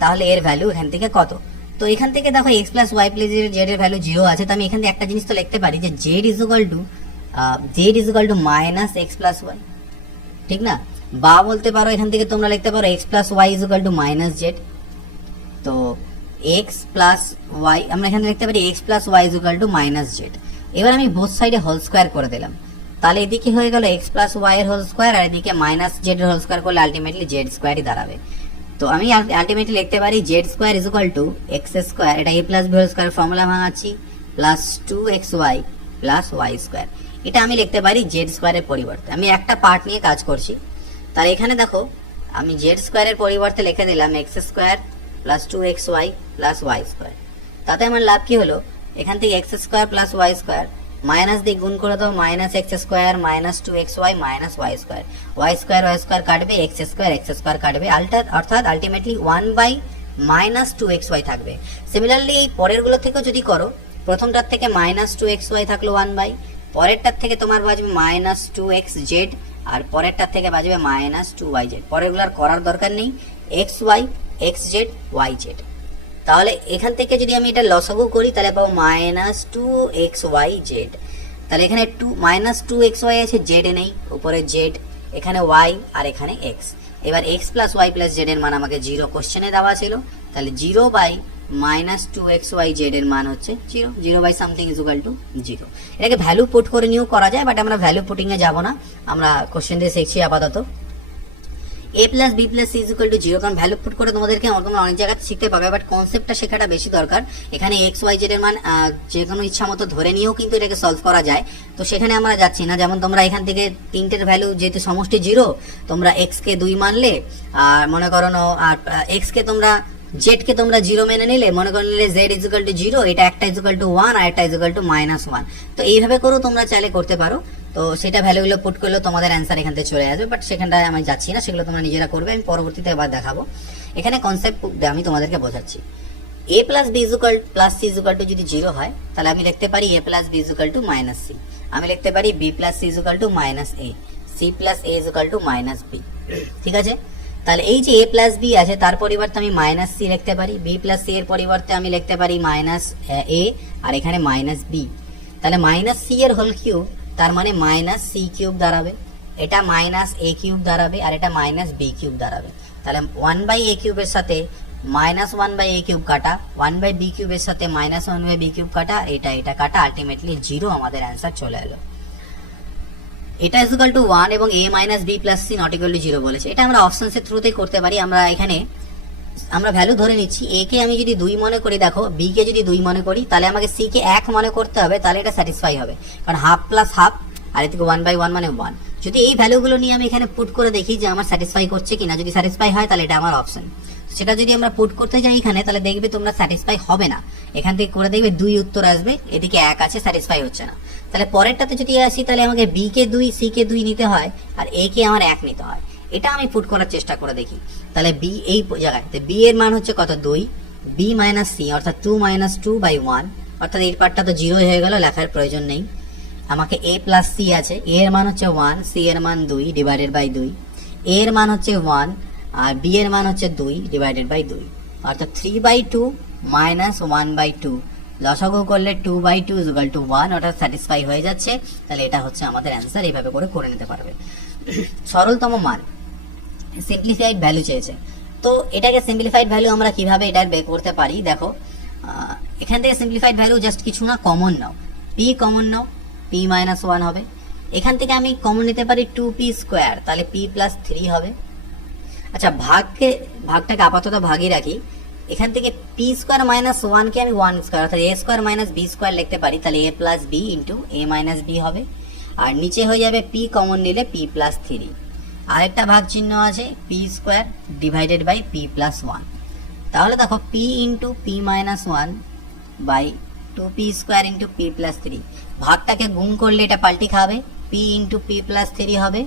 তাহলে এর ভ্যালু এখান থেকে কত? তো এখান থেকে দেখো x plus y plus z এর ভ্যালু 0 আছে, তো আমি এখান থেকে একটা জিনিস তো লিখতে পারি যে z is equal to minus x plus y, ঠিক না? বা বলতে পারো এখান থেকে তোমরা লিখতে পারো x plus y is equal to minus z. তো x প্লাস ওয়াই আমরা এখানে লিখতে পারি x plus y is equal to minus z. এবার আমি বোথ সাইডে হোল স্কোয়ার করে দিলাম, তাহলে এদিকে হয়ে গেল x প্লাস ওয়াই এর হোল স্কোয়ার, আর এদিকে মাইনাস জেড এর হোল স্কোয়ার করলে আলটিমেটলি জেড স্কোয়ারই দাঁড়াবে। তো আমি আলটিমেটলি লিখতে পারি z square is equal to x square, এটা a plus b whole square formula ভাঙাচ্ছি, plus 2xy plus y square. এটা আমি লিখতে পারি জেড স্কোয়ারের পরিবর্তে, আমি একটা পার্ট নিয়ে কাজ করছি। তাহলে এখানে দেখো আমি জেড স্কোয়ারের পরিবর্তে লিখে দিলাম x square plus 2xy plus y square. তাতে আমার লাভ কি হলো, এখান থেকে x square plus y square minus দিয়ে গুণ করে দাও, minus x square minus 2xy minus y square, y square কাটবে, এক্স স্কোয়ার কাটবে, অর্থাৎ আলটিমেটলি 1/-2xy থাকবে। সিমিলারলি এই পরের গুলো থেকেও যদি করো, প্রথমটার থেকে -2xy থাকলো 1/, পরেরটার থেকে তোমার বাজবে -2xz, আর পরেরটার থেকে বাজবে -2yz। পরেরগুলোর করার দরকার নেই, xy xz yz। তাহলে এখান থেকে যদি আমি এটা লসাগু করি তাহলে পাবো -2xyz। তাহলে এখানে -2xy আছে, z এ নেই, উপরে z, এখানে y আর এখানে x। এবার x plus y plus z এর মান আমাকে 0 কোশ্চেনে দেওয়া ছিল, তাহলে 0/-2xyz এর মান হচ্ছে 0 by something is equal to 0। এটাকে ভ্যালু পুট করে নিয়েও করা যায়, বাট আমরা ভ্যালু পুটিং এ যাব না, আমরা কোশ্চেন দিয়ে শিখছি আপাতত। a plus b plus c is equal to 0, কারণ ভ্যালু পুট করে তোমাদেরকে তোমরা অনেক জায়গায় শিখতে পাবে, বাট কনসেপ্টটা শেখাটা বেশি দরকার। এখানে এক্স ওয়াই জেড এর মান যে কোনো ইচ্ছা মতো ধরে নিয়েও কিন্তু এটাকে সলভ করা যায়, তো সেখানে আমরা যাচ্ছি না। যেমন তোমরা এখান থেকে তিনটের ভ্যালু যেহেতু সমষ্টি 0, তোমরা এক্স কে 2 মানলে, আর মনে করো এক্স কে তোমরা জেড কে তোমরা 0 মেনে নিলে, মনে করে নিলে জেড ইজ ইকুয়াল টু 0, এটা একটা ইজ ইকুয়াল টু 1 আর একটা ইজ ইকুয়াল টু -1। তো এইভাবে করেও তোমরা চাইলে করতে পারো, তো সেটা ভ্যালুগুলো পুট করলেও তোমাদের অ্যান্সার এখান থেকে চলে আসবে, বাট সেখানটায় আমি যাচ্ছি না, সেগুলো তোমরা নিজেরা করবে, আমি পরবর্তীতে আবার দেখাবো। এখানে কনসেপ্ট আমি তোমাদেরকে বোঝাচ্ছি। a plus b equal plus c equal to যদি 0 হয় তাহলে আমি লিখতে পারি a plus b equal to minus c, আমি লিখতে পারি b plus c equal to minus a, c plus a equal to minus b. ঠিক আছে, তাহলে এই যে a প্লাস বি আছে তার পরিবর্তে আমি মাইনাস সি লিখতে পারি, b প্লাস সি এর পরিবর্তে আমি লিখতে পারি মাইনাস এ, আর এখানে মাইনাস বি। তাহলে মাইনাস সি এর হোল কিউব, তার মানে মাইনাস সি কিউব দাঁড়াবে, এটা মাইনাস এ কিউব দাঁড়াবে, আর এটা মাইনাস বি কিউব দাঁড়াবে। তাহলে 1/a কিউবের সাথে -1/a কিউব কাটা, 1/b কিউবের সাথে -1/b কিউব কাটা, এটা কাটা, আলটিমেটলি 0 আমাদের অ্যান্সার চলে এলো। এটা ইজ ইকুয়াল টু 1 এবং a minus b plus c not equal to 0 বলেছে। এটা আমরা অপশনসের থ্রুতেই করতে পারি। আমরা এখানে আমরা ভ্যালু ধরে নিচ্ছি, a কে আমি যদি 2 মনে করি, দেখো b কে যদি 2 মনে করি তাহলে আমাকে c কে 1 মনে করতে হবে, তাহলে এটা স্যাটিসফাই হবে, কারণ হাফ প্লাস হাফ আর এদিকে 1/1 মানে 1। যদি এই ভ্যালুগুলো নিয়ে আমি এখানে পুট করে দেখি যে আমার স্যাটিসফাই করছে কিনা, যদি স্যাটিসফাই হয় তাহলে এটা আমার অপশন। সেটা যদি আমরা পুট করতে যাই এখানে, তাহলে দেখবে তোমরা স্যাটিসফাই হবে না, এখান থেকে করে দেখবে 2 উত্তর আসবে, এদিকে 1 আছে, স্যাটিসফাই হচ্ছে না। তাহলে পরেরটাতে যদি আসি তাহলে আমাকে b কে 2 c কে 2 নিতে হয়, আর a কে আমার 1 নিতে হয়। এটা আমি পুট করার চেষ্টা করে দেখি। তাহলে b এই জায়গায় b এর মান হচ্ছে কত, 2, b মাইনাস c অর্থাৎ 2 - 2/1, অর্থাৎ এই পার্টটা তো 0 হয়ে গেল, লেখার প্রয়োজন নেই। আমাকে a প্লাস c আছে, a এর মান হচ্ছে 1, c এর মান 2 ডিভাইডেড বাই 2, a এর মান হচ্ছে 1 আর b এর মান হচ্ছে 2 ডিভাইডেড বাই 2, অর্থাৎ 3/2 মাইনাস 1/2, লসাগু করলে 2/2 ইকুয়াল টু 1, অর্থাৎ স্যাটিসফাই হয়ে যাচ্ছে। তাহলে এটা হচ্ছে আমাদের অ্যান্সার, এইভাবে করে নিতে পারবে। সরলতম মান, সিম্পলিফাইড ভ্যালু চেয়েছে, তো এটাকে সিম্পলিফাইড ভ্যালু আমরা কিভাবে এটা বের করতে পারি, দেখো এখান থেকে সিম্পলিফাইড ভ্যালু জাস্ট কিছু না, কমন নাও, p কমন নাও, p মাইনাস 1 হবে। এখান থেকে আমি কমন নিতে পারি 2p স্কোয়ার, তাহলে p প্লাস 3 হবে। আচ্ছা, ভাগটাকে আপাতত ভাগই রাখি, এখান থেকে p স্কোয়ার মাইনাস 1 কে আমি 1 স্কোয়ার অর্থাৎ a square minus b square লিখতে পারি, তাহলে a plus b into a minus b হবে, আর নিচে হয়ে যাবে p কমন নিলে p প্লাস 3, আরেকটা ভাগ চিহ্ন আছে p square divided by p plus 1। তাহলে দেখো p into p minus 1 by 2p square into p plus 3, ভাগটাকে গুণ করলে এটা পাল্টি খাবে, p ইন্টু p প্লাস 3 হবে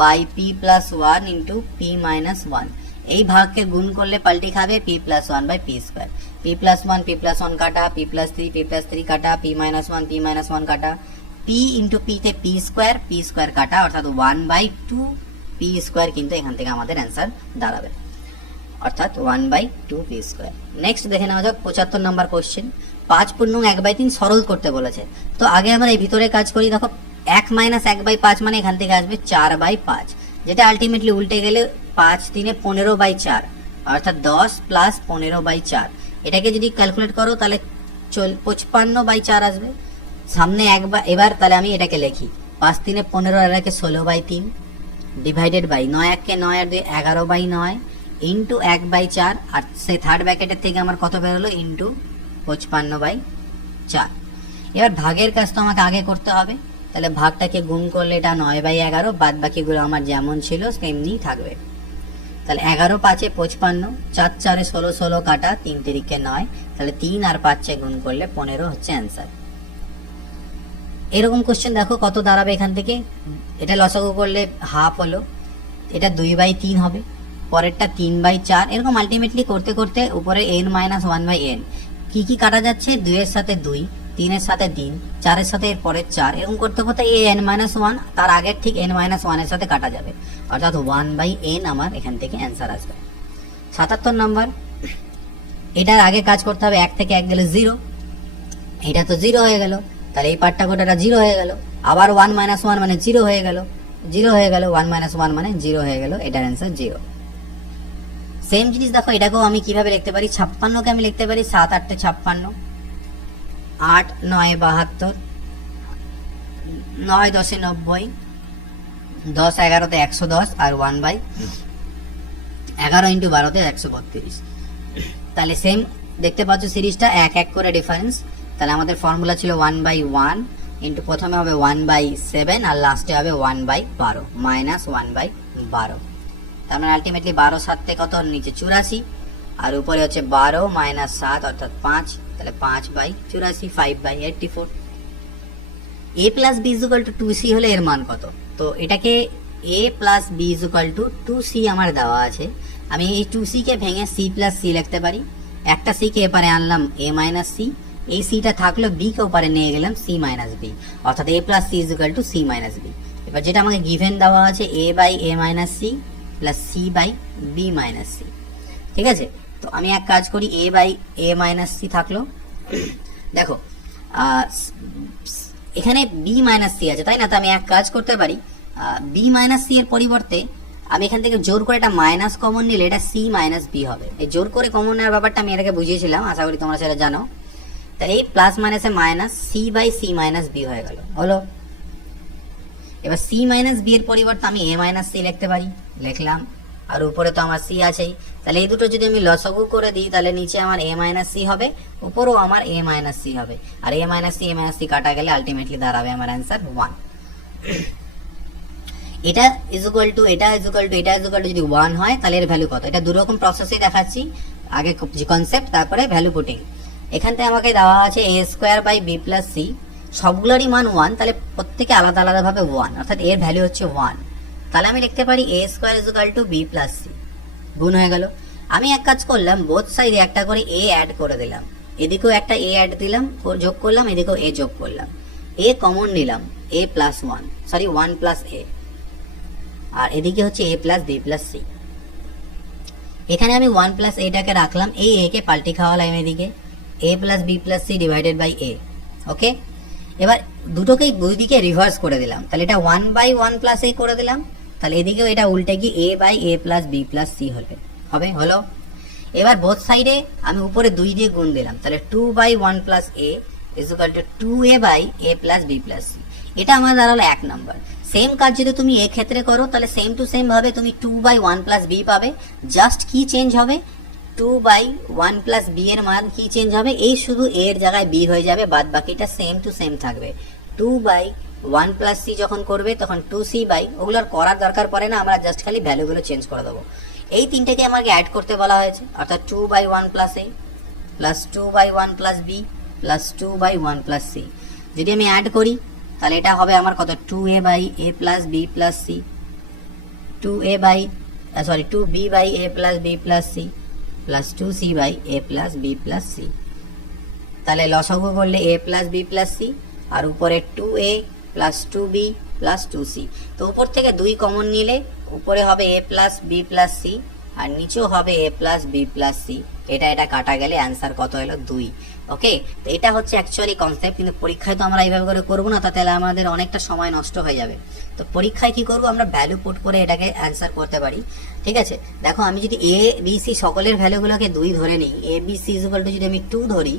by p plus 1 into p minus 1, এই ভাগকে গুণ করলে পাল্টি খাবে p plus 1 by p square, p plus 1 p plus 1 কাটা, p প্লাস 3 কাটা, p মাইনাস 1 p মাইনাস 1 কাটা, p ইন্টু p তে p স্কোয়ার কাটা, অর্থাৎ 1/2 p স্কোয়ার কিন্তু এখান থেকে আমাদের অ্যান্সার দাঁড়াবে, অর্থাৎ 1/2 p স্কোয়ার। নেক্সট দেখে নেওয়া যাক 75 নম্বর কোশ্চেন। 5 পূর্ণ 1/3 সরল করতে বলেছে, তো আগে আমরা এই ভিতরে কাজ করি। দেখো 1 মাইনাস 1/5 মানে এখান থেকে আসবে 4/5, যেটা আলটিমেটলি উল্টে গেলে 5 3 15/4, অর্থাৎ 10 প্লাস 15/4। এটাকে যদি ক্যালকুলেট করো তাহলে 55/4 আসবে, সামনে এবার তাহলে আমি এটাকে লিখি 5 3 15 আর এটাকে 16/3 ডিভাইডেড বাই 9 1 কে 9 আর 2 11/9 ইন্টু 1/4, আর সেই থার্ড ব্র্যাকেটের থেকে আমার কত বেরোলো ইন্টু 55/4। এবার ভাগের কাজ তো আমাকে আগে করতে হবে, তাহলে ভাগটাকে গুণ করলে এটা 9/11, বাদ বাকিগুলো আমার যেমন ছিল তেমনি থাকবে। তাহলে 11 5 55, 4 4 16 16 কাটা, 3 3 9, তাহলে 3 আর 5 গুণ করলে 15 হচ্ছে অ্যান্সার। এরকম কোশ্চেন দেখো কত দাঁড়াবে এখান থেকে, এটা লসাগু করলে হাফ হলো, এটা 2/3 হবে, পরেরটা 3/4, এরকম আলটিমেটলি করতে করতে উপরে n-1/n কি কাটা যাচ্ছে, 2 এর সাথে 2, 3 এর সাথে 3, 4 এর সাথে এর পরের 4, এরকম করতে করতে এই n-1 তার আগের ঠিক n-1 এর সাথে কাটা যাবে, অর্থাৎ 1/n আমার এখান থেকে অ্যান্সার আসবে। 77 নম্বর, এটার আগে কাজ করতে হবে, 1 থেকে 1 গেলে 0, এটা তো 0 হয়ে গেল, তাহলে এই পার্টটা গোটাটা 0 হয়ে গেল, আবার 1 - 1 মানে 0 হয়ে গেল, 1 - 1 মানে 0 হয়ে গেল, এটার অ্যান্সার 0। সেম জিনিস দেখো এটাকেও আমি কিভাবে লিখতে পারি, 56 কে আমি লিখতে পারি 7 8 56, 8 9 72, 9 10 90, 10 11 তে 110, আর 1/11 ইন্টু 12 তে 132। তাহলে সেম দেখতে পাচ্ছ সিরিজটা 1 1 করে ডিফারেন্স। তাহলে আমাদের ফর্মুলা ছিল 1/1 ইন্টু প্রথমে হবে 1/7 আর লাস্টে হবে 1/12 মাইনাস 1/12। তার মানে আলটিমেটলি 12 7 তে কত নিচে 84, আর উপরে হচ্ছে 12 মাইনাস 7 অর্থাৎ 5, তাহলে 5/84 5/84। a plus b equal to 2c হলে এর মান কত, তো এটাকে a plus b equal to 2c আমার দেওয়া আছে, আমি এই 2c কে ভেঙে c প্লাস c লিখতে পারি, একটা সি কে এপারে আনলাম এ মাইনাস সি, এই সিটা থাকলো বি কে ওপারে নিয়ে গেলাম সি মাইনাস বি, অর্থাৎ a plus c is equal to c minus b. এবার যেটা আমাকে গিভেন দেওয়া আছে a by a minus c plus c by b minus c. ঠিক আছে, তো আমি এক কাজ করি, a by a minus c থাকলো, দেখো এখানে বি মাইনাস সি আছে তাই না, তো আমি এক কাজ করতে পারি, বি মাইনাস সি এর পরিবর্তে আমি এখান থেকে জোর করে একটা মাইনাস কমন নিলে এটা সি মাইনাস বি হবে। এই জোর করে কমন নেওয়ার ব্যাপারটা আমি এটাকে বুঝিয়েছিলাম, আশা করি তোমরা সেটা জানো। তাহলে এই প্লাস মাইনাসে minus c by c minus b হয়ে গেল, হলো। এবার সি মাইনাস বি এর পরিবর্তে আমি এ মাইনাস সি লিখতে পারি, লিখলাম। আর উপরে তো আমার সি আছেই, তাহলে এই দুটো যদি আমি লসাগু করে দিই তাহলে নিচে আমার এ মাইনাস সি হবে, উপরেও আমার এ মাইনাস সি হবে। আর এ মাইনাস সি কাটা গেলে আলটিমেটলি দাঁড়াবে আমার অ্যান্সার 1। এটা ইজ ইকুয়াল টু এটা ইজ ইকুয়াল টু এটা ইজ ইকুয়াল টু যদি 1 হয় তাহলে এর ভ্যালু কত, এটা দুরকম প্রসেসেই দেখাচ্ছি, আগে কনসেপ্ট তারপরে ভ্যালু পুটিং। এখান থেকে আমাকে দেওয়া আছে a square by b plus c, সবগুলোরই মান 1, তাহলে প্রত্যেকে আলাদা আলাদা ভাবে 1, অর্থাৎ এর ভ্যালু হচ্ছে 1। তাহলে আমি লিখতে পারি a square is equal to b plus c, গুণ হয়ে গেল। আমি এক কাজ করলাম, বোথ সাইডে একটা করে এ অ্যাড করে দিলাম, এদিকেও একটা এ অ্যাড দিলাম, যোগ করলাম, এদিকেও এ যোগ করলাম, এ কমন নিলাম, এ প্লাস 1 সরি 1 প্লাস এ, আর এদিকে হচ্ছে এ প্লাস বি প্লাস সি। এখানে আমি 1 প্লাস এটাকে রাখলাম, এই এ কে পাল্টি খাওয়ালাম এদিকে, a plus b plus c divided by a. Okay, এবার দুটোকেই দুই দিকে রিভার্স করে দিলাম, তাহলে এটা 1 বাই 1 প্লাস এ করে দিলাম, তাহলে এদিকেও এটা উল্টে গিয়ে a by a plus b plus c হবে, হলো। এবার বোথ সাইডে আমি উপরে 2 দিয়ে গুণ দিলাম, তাহলে 2 by 1 plus a is equal to 2a by a plus b plus c. এটা আমার দাঁড়ালো 1 নাম্বার। সেম কাজ যদি তুমি এ ক্ষেত্রে করো তাহলে সেম টু সেম ভাবে তুমি 2 বাই 1 প্লাস বি পাবে, জাস্ট কি চেঞ্জ হবে, 2 বাই 1 প্লাস বি এর মান কি চেঞ্জ হবে, এই শুধু এ এর জায়গায় বি হয়ে যাবে, বাদ বাকিটা সেম টু সেম থাকবে। 2 বাই 1 প্লাস সি যখন করবে তখন 2c বাই, ওগুলোর করার দরকার পড়ে না, আমরা জাস্ট খালি ভ্যালুগুলো চেঞ্জ করে দেবো। এই তিনটাকে আমাকে অ্যাড করতে বলা হয়েছে, অর্থাৎ 2 by 1 plus a plus 2 by 1 plus b plus 2 by 1 plus c. যদি আমি অ্যাড করি তাহলে এটা হবে আমার কত, 2a by a plus b plus c, 2b by a plus b plus c plus 2c by a plus b plus c. তাহলে লসাগু করলে a plus b plus c, আর উপরে 2a plus 2b plus 2c। তো উপর থেকে 2 common নিলে উপরে হবে এ প্লাস বি প্লাস সি, আর নিচেও হবে এ প্লাস বি প্লাস সি। এটা কাটা গেলে অ্যান্সার কত হলো, 2। ওকে, তো এটা হচ্ছে অ্যাকচুয়ালি কনসেপ্ট, কিন্তু পরীক্ষায় তো আমরা এইভাবে করে করবো না, তাহলে আমাদের অনেকটা সময় নষ্ট হয়ে যাবে। তো পরীক্ষায় কি করবো, আমরা ভ্যালু পুট করে এটাকে অ্যান্সার করতে পারি। ঠিক আছে, দেখো আমি যদি এ বি সি সকলের ভ্যালুগুলোকে 2 ধরে নিই, এ বি সি ইকুয়াল টু যদি আমি 2 ধরি,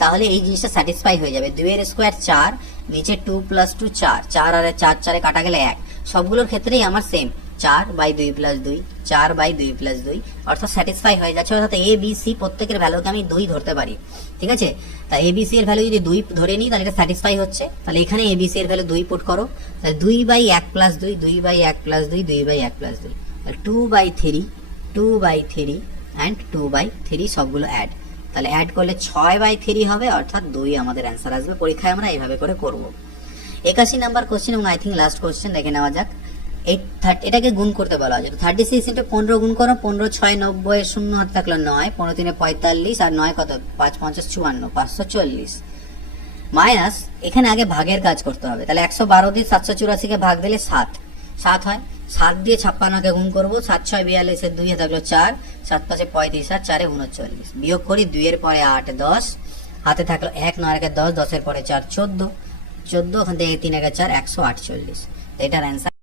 তাহলে এই জিনিসটা স্যাটিসফাই হয়ে যাবে। 2 এর স্কোয়ার 4, নিচে 2 প্লাস 2 4, 4 আর 4 কাটা গেলে 1, সবগুলোর ক্ষেত্রেই আমার same 4 by 2 plus 2, 4 by 2 plus 2, অর্থাৎ স্যাটিসফাই হয়ে যাচ্ছে। অর্থাৎ এ বি সি প্রত্যেকের ভ্যালুকে আমি 2 ধরতে পারি। ঠিক আছে, তা এ বি সি এর ভ্যালু যদি 2 ধরে নিই তাহলে এটা স্যাটিসফাই হচ্ছে। তাহলে এখানে এ বি সি এর ভ্যালু 2 পুট করো, তাহলে 2 by 1 plus 2, 2 by 1 plus 2, 2 by 1 plus 2, তাহলে 2 বাই 3, 2 বাই 3 অ্যান্ড 2 বাই 3 সবগুলো অ্যাড, তাহলে অ্যাড করলে 6 বাই 3 হবে, অর্থাৎ 2 আমাদের অ্যান্সার আসবে। পরীক্ষায় আমরা এইভাবে করে করব। 81 নাম্বার কোশ্চেন এবং আই থিঙ্ক লাস্ট কোশ্চেন দেখে নেওয়া যাক। এটাকে গুণ করতে বলা হয়েছে, 36 ইন্টু 15 গুণ করো, 15 6 90, 0 হাতে থাকলো 9, 15 3 45, আর 9 কত, 5 5 54, 540 মাইনাস, এখানে আগে ভাগের কাজ করতে হবে। তাহলে 112 দিয়ে 784 কে ভাগ দিলে 7 হয়, 7 দিয়ে 56 কে গুণ করবো, 7 6 42, 2 এ থাকলো 4, 7 5 35, আর 4 39, বিয়োগ করি, 2 এর পরে 8 10, হাতে থাকলো 1, 9 10, 10 এর পরে 4 14, ওখান থেকে 3 4 148। এটার অ্যান্সার